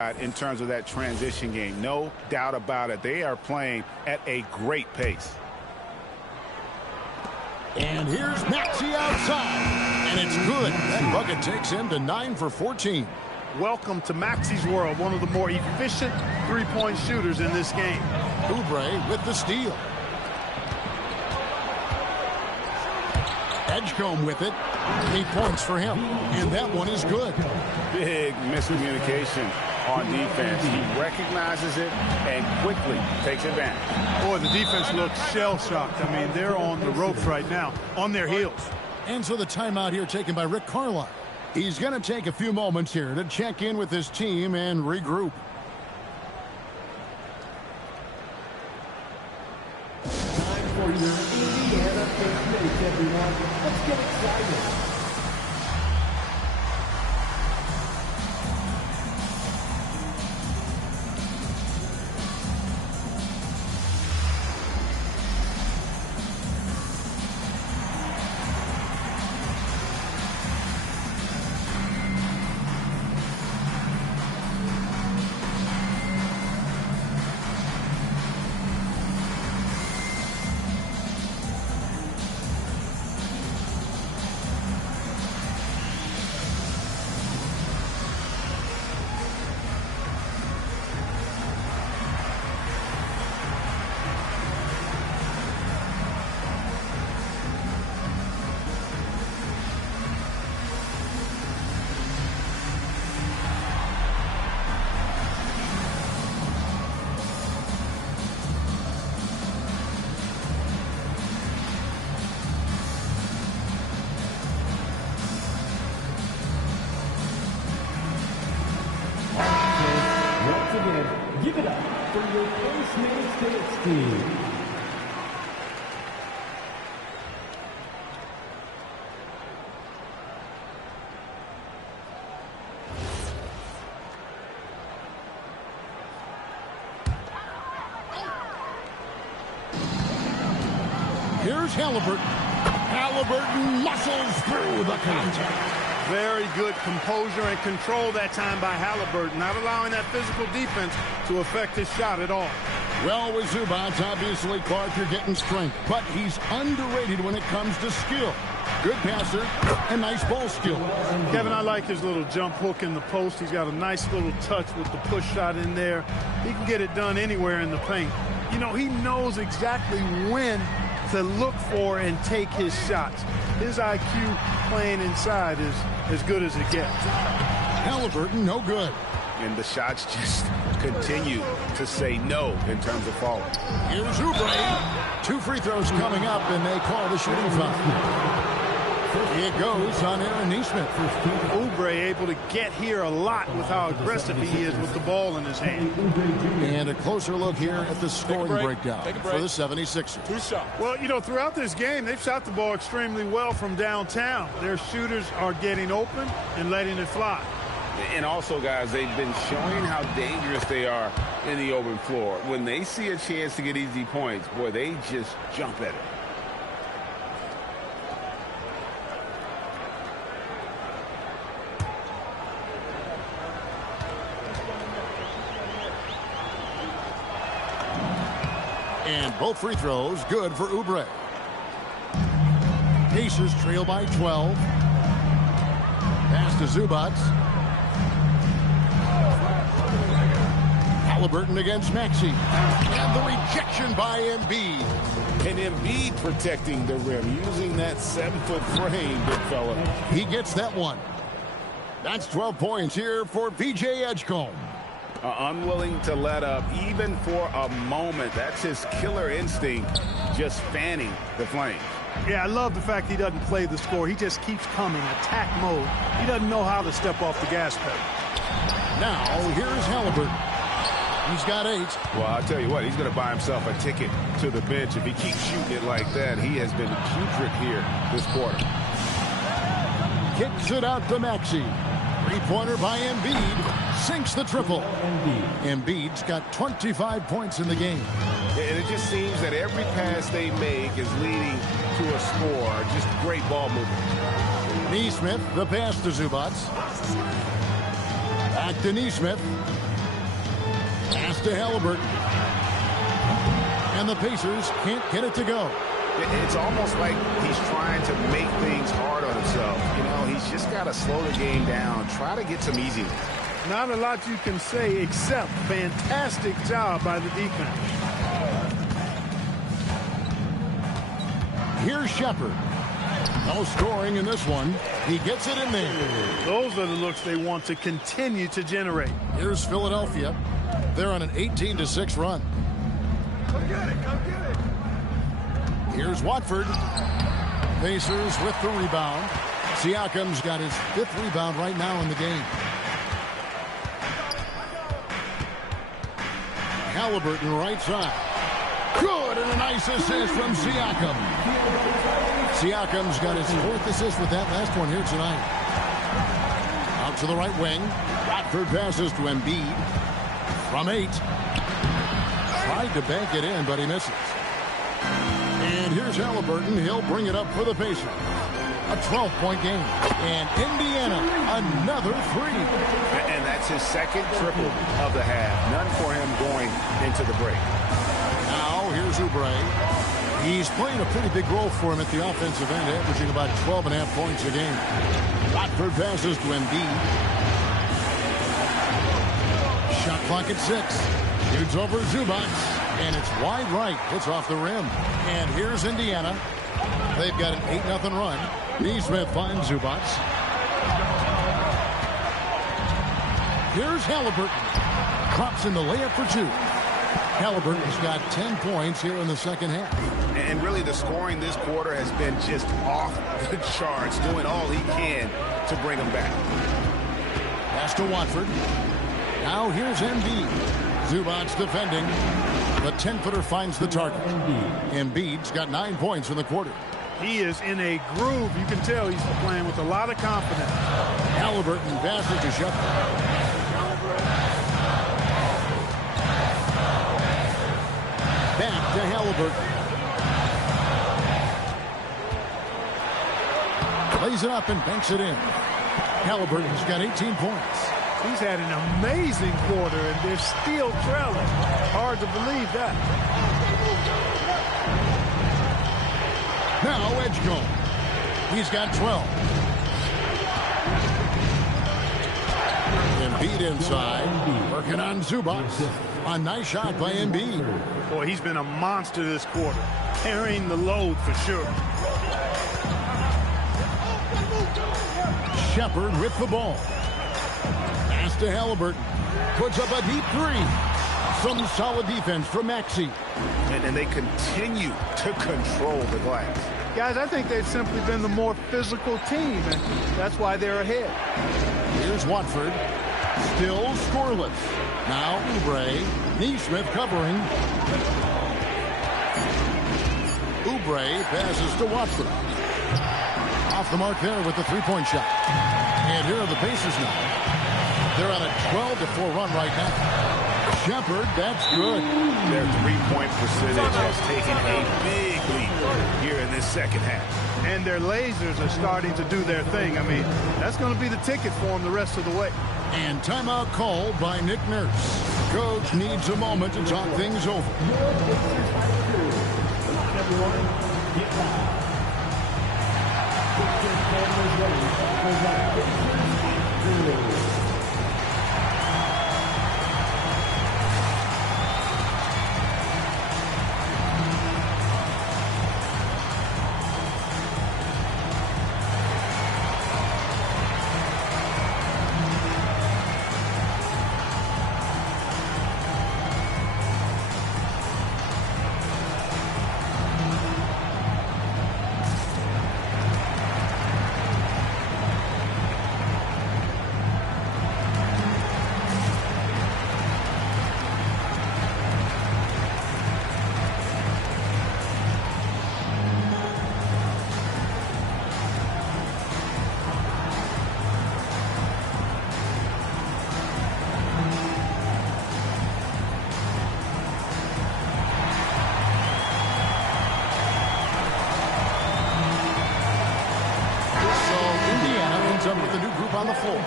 in terms of that transition game. No doubt about it. They are playing at a great pace. And here's Maxey outside. And it's good. That bucket takes him to 9 for 14. Welcome to Maxey's world, one of the more efficient three-point shooters in this game. Oubre with the steal. Edgecombe with it. 8 points for him. And that one is good. Big miscommunication on defense. He recognizes it and quickly takes advantage. Boy, the defense looks shell-shocked. I mean, they're on the ropes right now, on their heels. And so the timeout here taken by Rick Carlisle. He's going to take a few moments here to check in with his team and regroup. Time for your Indiana Patriots, everyone. Let's get excited. Give it up for your Postmates dance team. Here's Halliburton. Halliburton muscles through the contact. Very good composure and control that time by Halliburton, not allowing that physical defense to affect his shot at all. Well, with Zubac, obviously, Clark, you're getting strength, but he's underrated when it comes to skill. Good passer and nice ball skill. Kevin, I like his little jump hook in the post. He's got a nice little touch with the push shot in there. He can get it done anywhere in the paint. You know, he knows exactly when to look for and take his shots. His IQ playing inside is as good as it gets. Halliburton, no good. And the shots just continue to say no in terms of falling. Here's Oubre. 2 free throws coming up, and they call the shooting foul. It goes on Aaron Nesmith. Oubre able to get here a lot with how aggressive he is with the ball in his hand. And a closer look here at the scoring breakdown for the 76ers. Well, you know, throughout this game, they've shot the ball extremely well from downtown. Their shooters are getting open and letting it fly. And also, guys, they've been showing how dangerous they are in the open floor. When they see a chance to get easy points, boy, they just jump at it. And both free throws good for Oubre. Pacers trail by 12. Pass to Zubac. Halliburton against Maxey. And the rejection by Embiid. And Embiid protecting the rim, using that 7-foot frame, big fella. He gets that one. That's 12 points here for PJ Edgecombe. Unwilling to let up even for a moment. That's his killer instinct, just fanning the flames. Yeah, I love the fact he doesn't play the score. He just keeps coming, attack mode. He doesn't know how to step off the gas pedal. Now, here's Halliburton. He's got 8. Well, I'll tell you what, he's going to buy himself a ticket to the bench. If he keeps shooting it like that, he has been putrid here this quarter. Kicks it out to Maxey. Three-pointer by Embiid. Sinks the triple. Embiid's got 25 points in the game. And it just seems that every pass they make is leading to a score. Just great ball movement. Nesmith, the pass to Zubac. Back to Nesmith. Pass to Halliburton. And the Pacers can't get it to go. It's almost like he's trying to make things hard on himself. You know, he's just got to slow the game down, try to get some easy ones. Not a lot you can say except fantastic job by the defense. Here's Shepherd. No scoring in this one. He gets it in there. Those are the looks they want to continue to generate. Here's Philadelphia. They're on an 18-6 run. Come get it, come get it. Here's Watford. Pacers with the rebound. Siakam's got his 5th rebound right now in the game. Halliburton right side. Good, and a nice assist from Siakam. Siakam's got his 4th assist with that last one here tonight. Out to the right wing. Watford passes to Embiid. From 8. Tried to bank it in, but he misses. And here's Halliburton. He'll bring it up for the Pacers. A 12-point game. And Indiana, another 3. And that's his 2nd triple of the half. None for him going into the break. Now, here's Oubre. He's playing a pretty big role for him at the offensive end, averaging about 12.5 points a game. Watford passes to Embiid. Shot clock at 6. Shoots over Zubac. And it's wide right. It's off the rim. And here's Indiana. They've got an 8-0 run. Neesmith finds Zubac. Here's Halliburton. Drops in the layup for 2. Halliburton's got 10 points here in the second half. And really the scoring this quarter has been just off the charts, doing all he can to bring them back. Pass to Watford. Now here's Embiid. Zubac defending. The 10-footer finds the target. Embiid's got 9 points in the quarter. He is in a groove. You can tell he's playing with a lot of confidence. Halliburton passes to Shepherd. Back to Halliburton. Plays it up and banks it in. Halliburton's got 18 points. He's had an amazing quarter, and they're still trailing. Hard to believe that. Now Edgecombe. He's got 12. Embiid inside. Working on Zubac. A nice shot by Embiid. Boy, he's been a monster this quarter. Carrying the load for sure. Shepherd with the ball. Pass to Halliburton. Puts up a deep 3. Some solid defense from Maxey. And they continue to control the glass. Guys, I think they've simply been the more physical team, and that's why they're ahead. Here's Watford. Still scoreless. Now Oubre. Neesmith covering. Oubre passes to Watford. Off the mark there with the 3-point shot. And here are the Pacers now. They're on a 12-4 run right now. Shepherd, that's good. Their 3-point percentage has taken a big leap here in this second half. And their lasers are starting to do their thing. I mean, that's going to be the ticket for them the rest of the way. And timeout called by Nick Nurse. Coach needs a moment to talk things over. Everyone, get back. Get your cameras ready for the Pacers after. With the new group on the floor.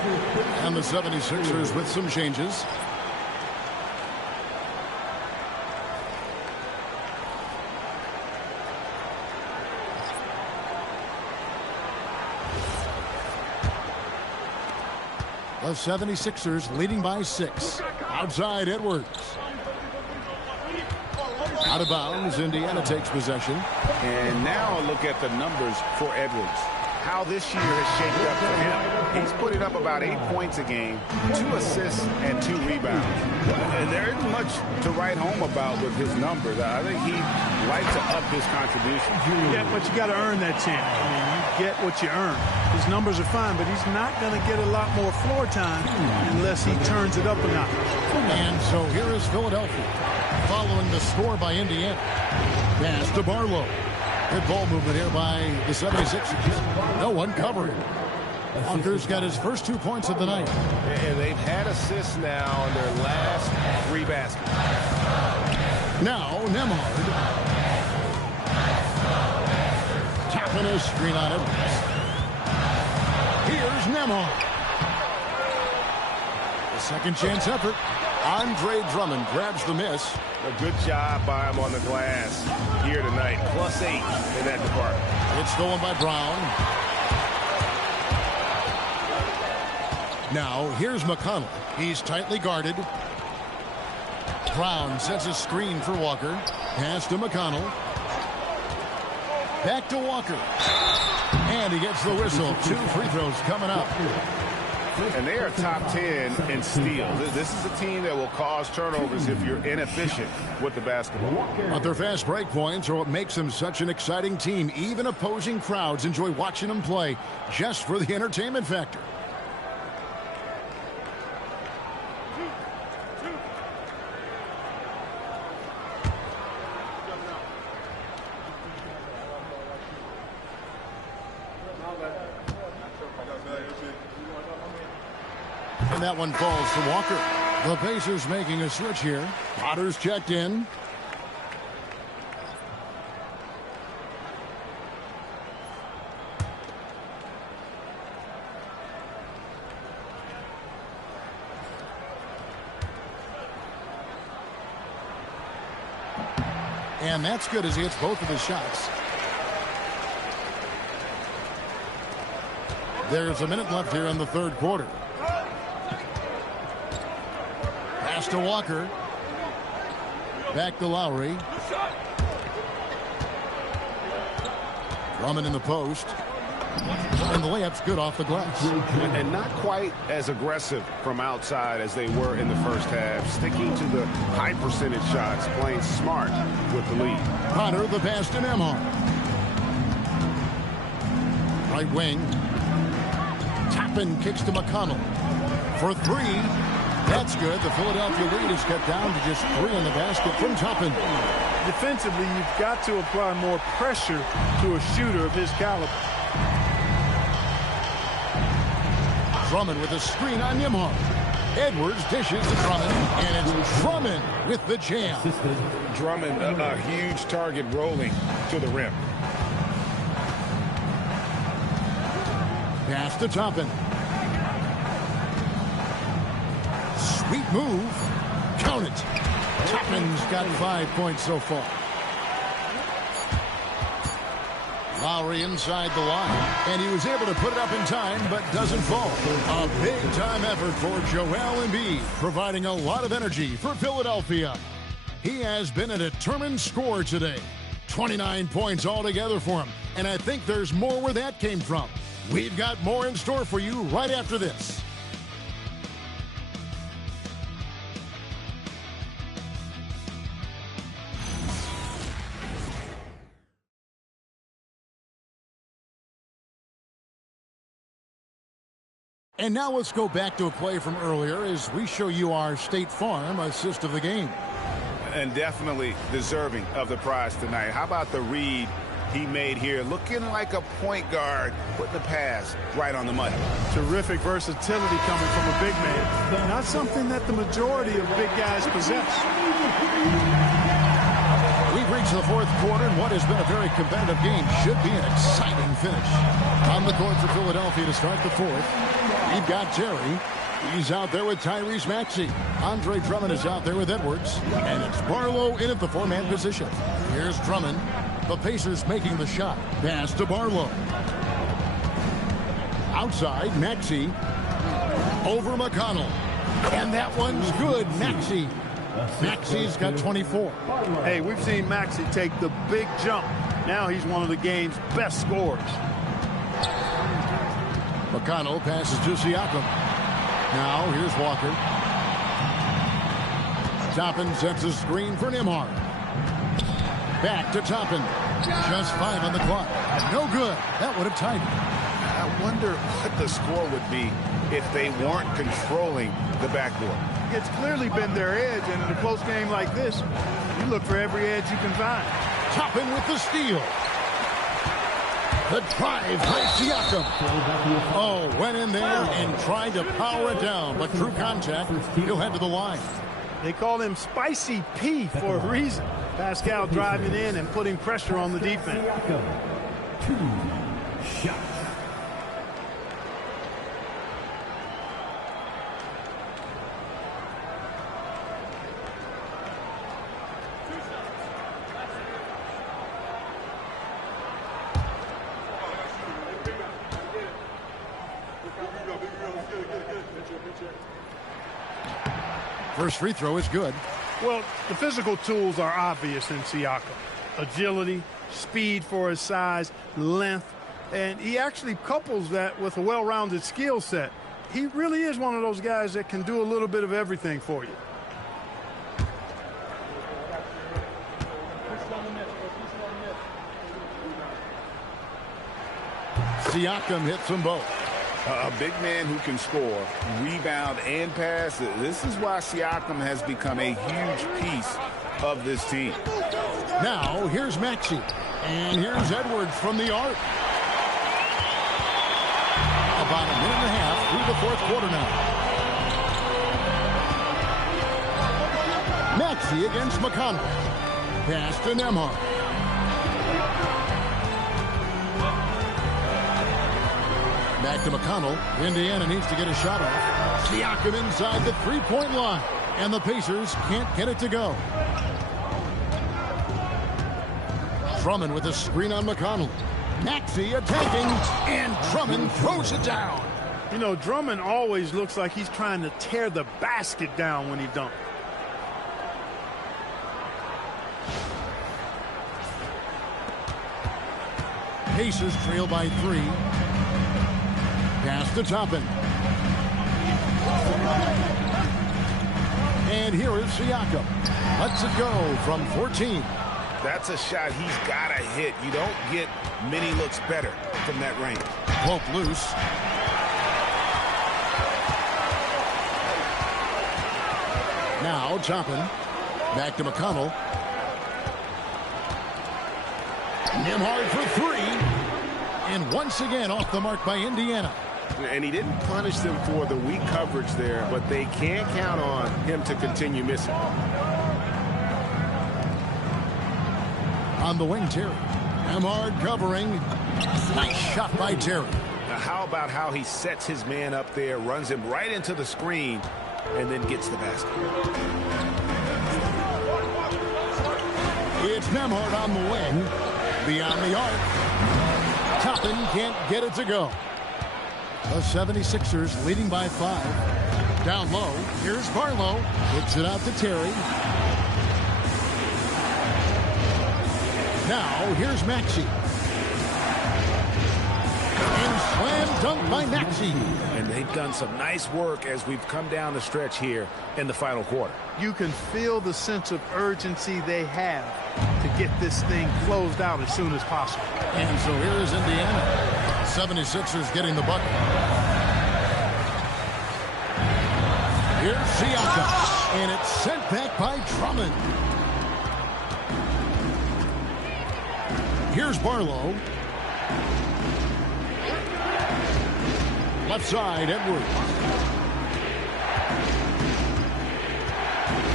And the 76ers with some changes. The 76ers leading by 6. Outside Edwards. Out of bounds, Indiana takes possession. And now a look at the numbers for Edwards. How this year has shaped up for him. He's putting up about 8 points a game, 2 assists, and 2 rebounds. And there isn't much to write home about with his numbers. I think he'd like to up his contribution. Yeah, but you got to earn that chance. I mean, you get what you earn. His numbers are fine, but he's not going to get a lot more floor time unless he turns it up a notch. And so here is Philadelphia, following the score by Indiana. Pass to Barlow. Good ball movement here by the 76ers. No one covering. Walker's got his first 2 points of the night. And they've had assists now on their last 3 baskets. Now Nembhard. Tapping a screen on Edwards. Here's Nembhard. The second chance effort. Andre Drummond grabs the miss. A good job by him on the glass here tonight. +8 in that department. It's stolen by Brown. Now, here's McConnell. He's tightly guarded. Brown sets a screen for Walker. Pass to McConnell. Back to Walker. And he gets the whistle. 2 free throws coming up. And they are top 10 in steals. This is a team that will cause turnovers if you're inefficient with the basketball. But their fast break points are what makes them such an exciting team. Even opposing crowds enjoy watching them play just for the entertainment factor. And that one falls to Walker. The Pacers making a switch here. Potter's checked in. And that's good as he hits both of his shots. There's a minute left here in the third quarter. Pass to Walker. Back to Lowry. Drummond in the post. And the layup's good off the glass. And not quite as aggressive from outside as they were in the first half. Sticking to the high percentage shots. Playing smart with the lead. Potter, the pass to Nembhard. Right wing. Toppin kicks to McConnell. For 3. That's good. The Philadelphia lead is cut down to just 3 in the basket from Toppin. Defensively, you've got to apply more pressure to a shooter of his caliber. Drummond with a screen on Nembhard. Edwards dishes to Drummond, and it's Drummond with the jam. Drummond, a huge target rolling to the rim. Pass to Toppin. Sweet move. Count it. Toppin's got 5 points so far. Lowry inside the line, and he was able to put it up in time, but doesn't fall. A big-time effort for Joel Embiid, providing a lot of energy for Philadelphia. He has been a determined scorer today. 29 points altogether for him, and I think there's more where that came from. We've got more in store for you right after this. And now let's go back to a play from earlier as we show you our State Farm assist of the game. And definitely deserving of the prize tonight. How about the read he made here? Looking like a point guard, putting the pass right on the money. Terrific versatility coming from a big man. Not something that the majority of big guys possess. We've reached the fourth quarter, and what has been a very competitive game should be an exciting finish. On the court for Philadelphia to start the fourth, we've got Terry. He's out there with Tyrese Maxey. Andre Drummond is out there with Edwards. And it's Barlow in at the 4-man position. Here's Drummond. The Pacers making the shot. Pass to Barlow. Outside, Maxey. over McConnell. And that one's good. Maxey. Maxey's got 24. Hey, we've seen Maxey take the big jump. Now he's one of the game's best scorers. McConnell passes to Siakam. Now here's Walker. Toppin sets a screen for Nembhard. Back to Toppin. Just 5 on the clock. No good. That would have tied it. I wonder what the score would be if they weren't controlling the backboard. It's clearly been their edge, and in a close game like this, you look for every edge you can find. Toppin with the steal. The drive by Siakam. Oh, went in there and tried to power it down, but through contact, he'll head to the line. They call him Spicy P for a reason. Pascal driving in and putting pressure on the defense. 2 shots. First free throw is good. Well, the physical tools are obvious in Siakam. Agility, speed for his size, length, and he actually couples that with a well-rounded skill set. He really is one of those guys that can do a little bit of everything for you. Siakam hits them both. A big man who can score, rebound, and pass. This is why Siakam has become a huge piece of this team. Now, here's Maxey. And here's Edwards from the arc. About a minute and a half through the fourth quarter now. Maxey against McConnell. Pass to Nembhard. Back to McConnell. Indiana needs to get a shot off. Siakam inside the three-point line. And the Pacers can't get it to go. Drummond with a screen on McConnell. Maxey attacking, and Drummond throws it down. You know, Drummond always looks like he's trying to tear the basket down when he dunks. Pacers trail by 3. Pass to Toppin. And here is Siakam. Lets it go from 14. That's a shot he's got to hit. You don't get many looks better from that range. Pope loose. Now Toppin. Back to McConnell. Nembhard for 3. And once again off the mark by Indiana. And he didn't punish them for the weak coverage there, but they can't count on him to continue missing. On the wing, Terry. Nembhard covering. Nice shot by Terry. Now, how about how he sets his man up there, runs him right into the screen, and then gets the basket. It's Nembhard on the wing. Beyond the arc. Toppin can't get it to go. The 76ers leading by 5. Down low. Here's Barlow. Kicks it out to Terry. Now, here's Maxey. And slam dunk by Maxey. And they've done some nice work as we've come down the stretch here in the final quarter. You can feel the sense of urgency they have to get this thing closed out as soon as possible. And so here is Indiana. 76ers getting the bucket. Here's Siakam. And it's sent back by Drummond. Here's Barlow. Left side, Edwards.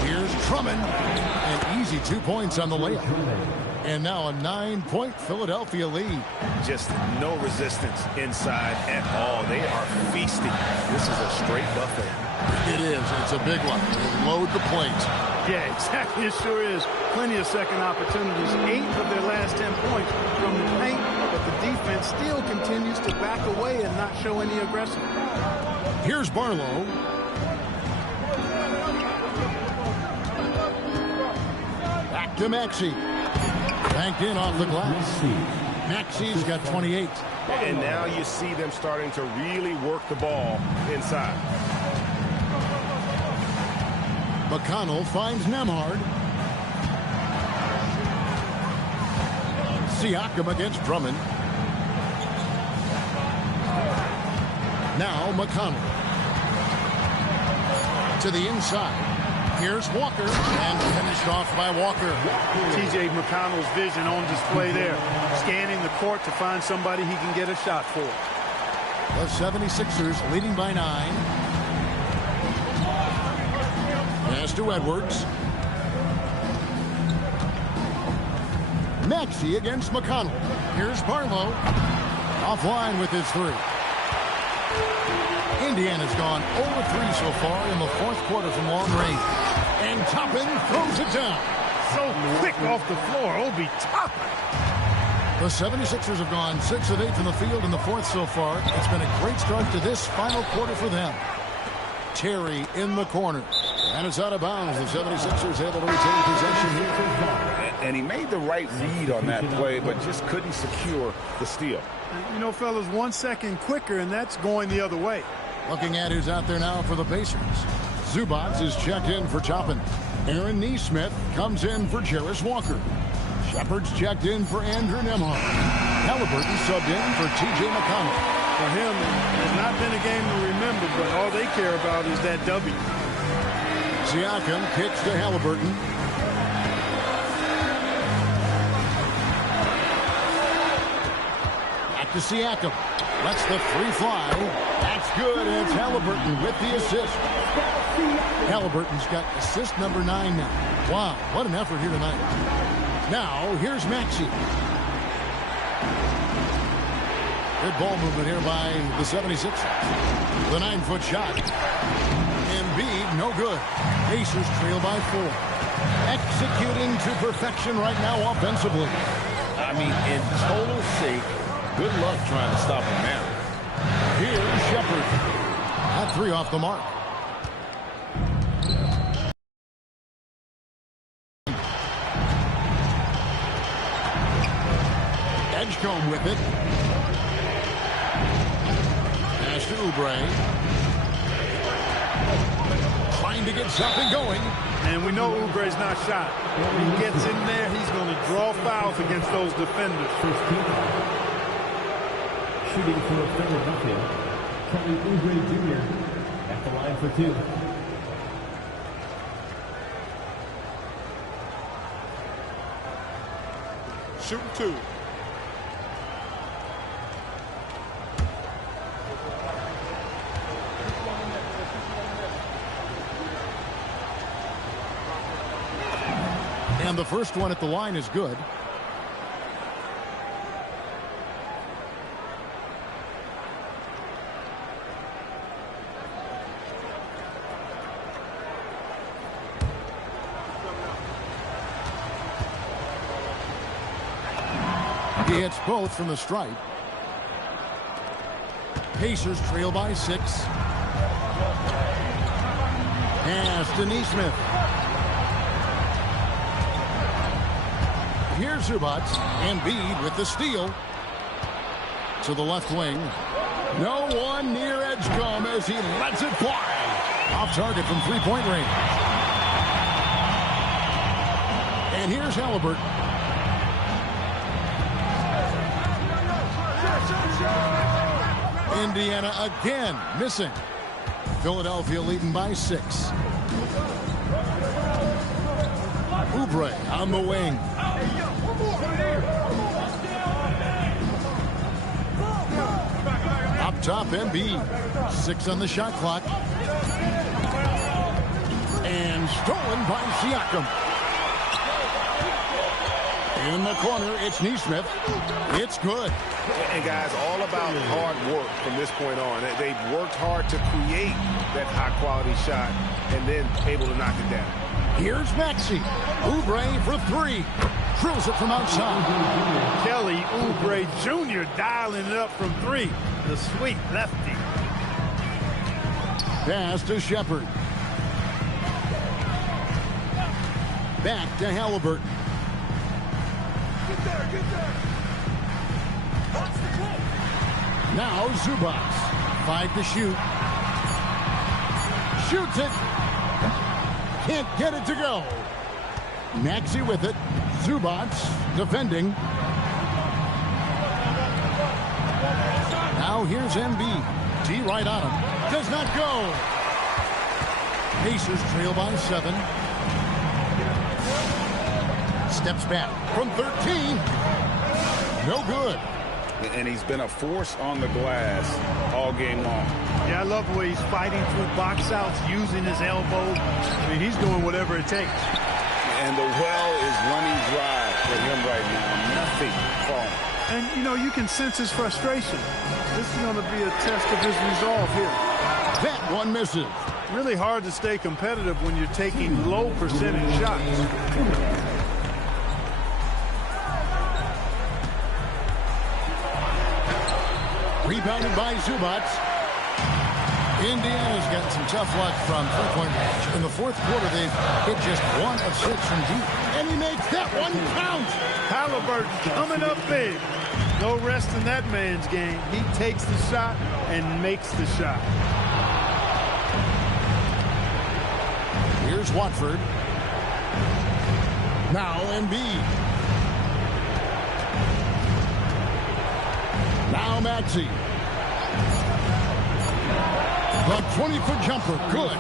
Here's Drummond. An easy 2 points on the layup. And now a 9-point Philadelphia lead. Just no resistance inside at all. They are feasting. This is a straight buffet. It is. It's a big one. Load the plate. Yeah, exactly. It sure is. Plenty of second opportunities. 8 of their last 10 points from the paint, but the defense still still continues to back away and not show any aggression. Here's Barlow. Back to Maxey. Banked in off the glass. Maxey's got 28. And now you see them starting to really work the ball inside. McConnell finds Nembhard. Siakam against Drummond. Now McConnell. To the inside. Here's Walker, and finished off by Walker. T.J. McConnell's vision on display there. Scanning the court to find somebody he can get a shot for. The 76ers leading by 9. Pass to Edwards. Maxey against McConnell. Here's Barlow. Offline with his 3. Indiana's gone 0-3 so far in the fourth quarter from long range. And Toppin throws it down. So quick off the floor, Obi Toppin. The 76ers have gone 6 of 8 from the field in the fourth so far. It's been a great start to this final quarter for them. Terry in the corner. And it's out of bounds. The 76ers able to retain possession here. And he made the right read on that play, but just couldn't secure the steal. You know, fellas, 1 second quicker, and that's going the other way. Looking at who's out there now for the Pacers. Zubac is checked in for Toppin. Aaron Nesmith comes in for Jarris Walker. Shepard's checked in for Andrew Nembhard. Halliburton subbed in for T.J. McConnell. For him, it's not been a game to remember, but all they care about is that W. Siakam kicks to Halliburton. Back to Siakam. Lets the 3 fly. That's good. It's Halliburton with the assist. Halliburton's got assist number 9 now. Wow, what an effort here tonight. Now, here's Maxey. Good ball movement here by the 76ers. The 9-foot shot. Embiid, no good. Pacers trail by 4. Executing to perfection right now offensively. I mean, in total shape, good luck trying to stop him now. Here's Shepard. That 3 off the mark. Edgecombe with it. Pass to Oubre. Trying to get something going. And we know Oubre's not shot. When he gets in there, he's going to draw fouls against those defenders. Shooting for Philadelphia, Kelly Oubre Jr. at the line for 2. Shooting 2. And the first one at the line is good. He hits both from the stripe. Pacers trail by 6. Pass to Nesmith. Here's Zubac. Embiid with the steal. To the left wing. No one near Edgecombe as he lets it fly. Off target from 3-point range. And here's Halliburton. Indiana again missing. Philadelphia leading by 6. Oubre on the wing. Up top, Embiid. 6 on the shot clock. And stolen by Siakam. In the corner, it's Nesmith. It's good. And guys, all about hard work from this point on. They've worked hard to create that high-quality shot and then able to knock it down. Here's Maxey. Oubre for 3. Drills it from outside. Kelly Oubre Jr. dialing it up from 3. The sweet lefty. Pass to Shepard. Back to Halliburton. Get there. Watch the clock. Now Zubac. 5 to shoot. Shoots it. Can't get it to go. Maxey with it. Zubac defending. Now here's Embiid. D right on him. Does not go. Pacers trail by 7. Steps back from 13. No good. And he's been a force on the glass all game long. Yeah, I love the way he's fighting through box outs, using his elbows. I mean, he's doing whatever it takes. And the well is running dry for him right now. Nothing falling. And, you know, you can sense his frustration. This is going to be a test of his resolve here. That one misses. Really hard to stay competitive when you're taking low percentage shots. Rebounded by Zubac. Indiana's gotten some tough luck from three-point range. In the fourth quarter, they've hit just 1 of 6 from deep. And he makes that one count. Halliburton coming up big. No rest in that man's game. He takes the shot and makes the shot. Here's Watford. Now Embiid. Now Maxey. The 20-foot jumper, good.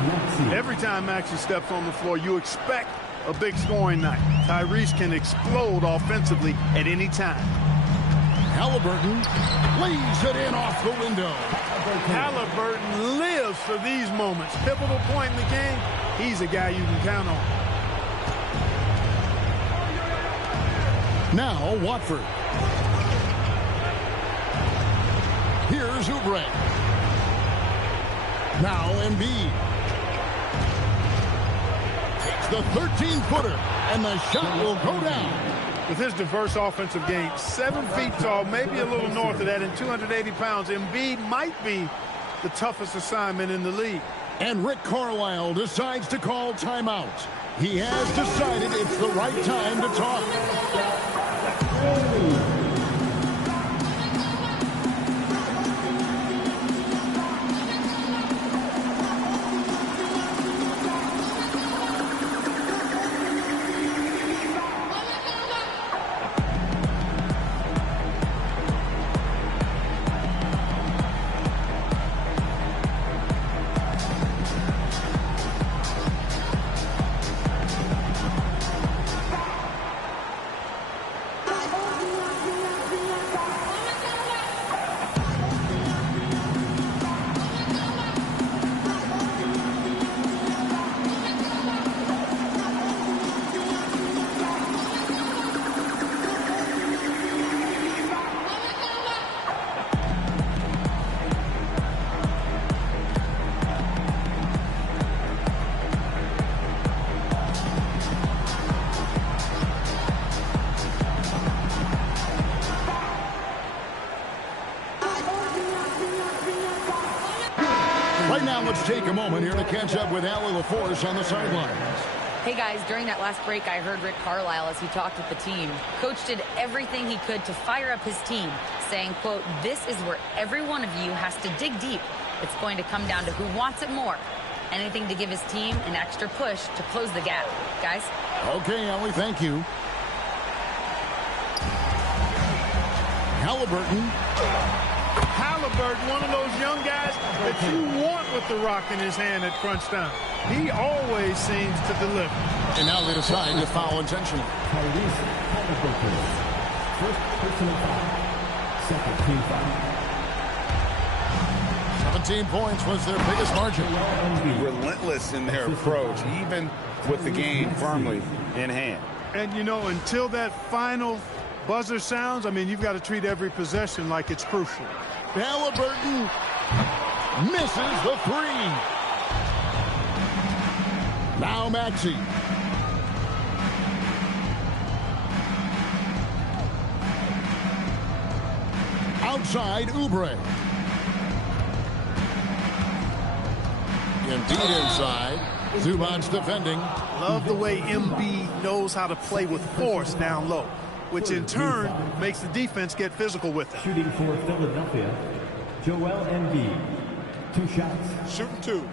Every time Maxey steps on the floor, you expect a big scoring night. Tyrese can explode offensively at any time. Halliburton lays it in off the window. Halliburton lives for these moments. Pivotal point in the game, he's a guy you can count on. Now Watford. Here's Oubre. Now Embiid. Takes the 13-footer, and the shot will go down. With his diverse offensive game, 7 feet tall, maybe a little north of that, and 280 pounds, Embiid might be the toughest assignment in the league. And Rick Carlisle decides to call timeout. He has decided it's the right time to talk. Right now, let's take a moment here to catch up with Allie LaForce on the sidelines. Hey guys, during that last break, I heard Rick Carlisle as he talked with the team. Coach did everything he could to fire up his team, saying, quote, "This is where every one of you has to dig deep. It's going to come down to who wants it more. Anything to give his team an extra push to close the gap." Guys? Okay, Allie, thank you. Halliburton. Halliburton, one of those young guys that you want with the rock in his hand at crunch time. He always seems to deliver. And now they decide to foul intentionally. Tyrese Halliburton. First personal foul. Second team foul. 17 points was their biggest margin. Relentless in their approach, even with the game firmly in hand. And, you know, until that final buzzer sounds, I mean, you've got to treat every possession like it's crucial. Halliburton misses the 3. Now Maxey. outside Oubre. Embiid inside. Zubac's defending. Love the way Embiid knows how to play with force down low, which in turn makes the defense get physical with him. Shooting for Philadelphia, Joel Embiid. 2 shots. Shooting 2.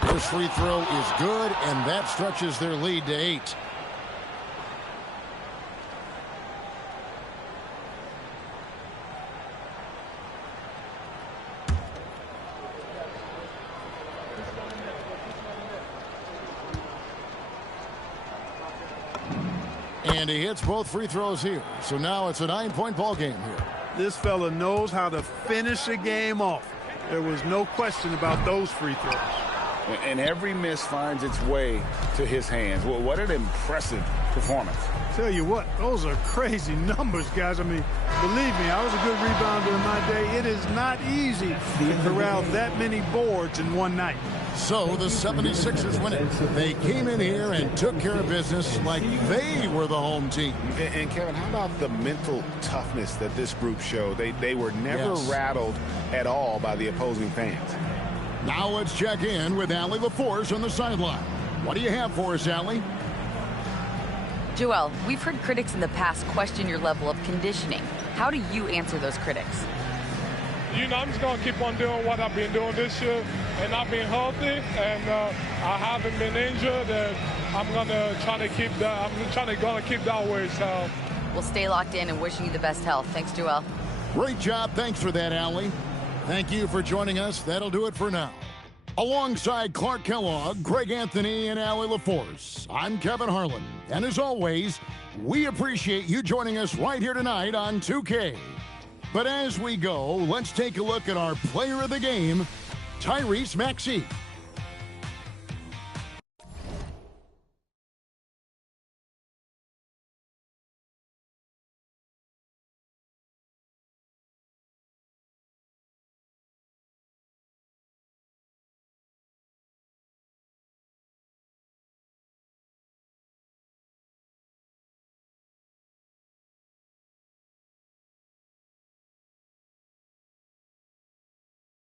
First free throw is good, and that stretches their lead to 8. And he hits both free throws here. So now it's a 9-point ball game here. This fella knows how to finish a game off. There was no question about those free throws. And every miss finds its way to his hands. Well, what an impressive performance. Tell you what, those are crazy numbers, guys. I mean, believe me, I was a good rebounder in my day. It is not easy to corral that many boards in one night. So the 76ers win it. They came in here and took care of business like they were the home team. And Kevin, how about the mental toughness that this group showed? They were never rattled at all by the opposing fans. Now let's check in with Allie LaForce on the sideline. What do you have for us, Allie? Joel, we've heard critics in the past question your level of conditioning. How do you answer those critics? You know, I'm just going to keep on doing what I've been doing this year, and I've been healthy, and I haven't been injured, and I'm going to try to keep that. I'm trying to keep that way. So we'll stay locked in and wishing you the best health. Thanks, Joel. Great job. Thanks for that, Allie. Thank you for joining us. That'll do it for now. Alongside Clark Kellogg, Greg Anthony, and Allie LaForce, I'm Kevin Harlan. And as always, we appreciate you joining us right here tonight on 2K. But as we go, let's take a look at our player of the game, Tyrese Maxey.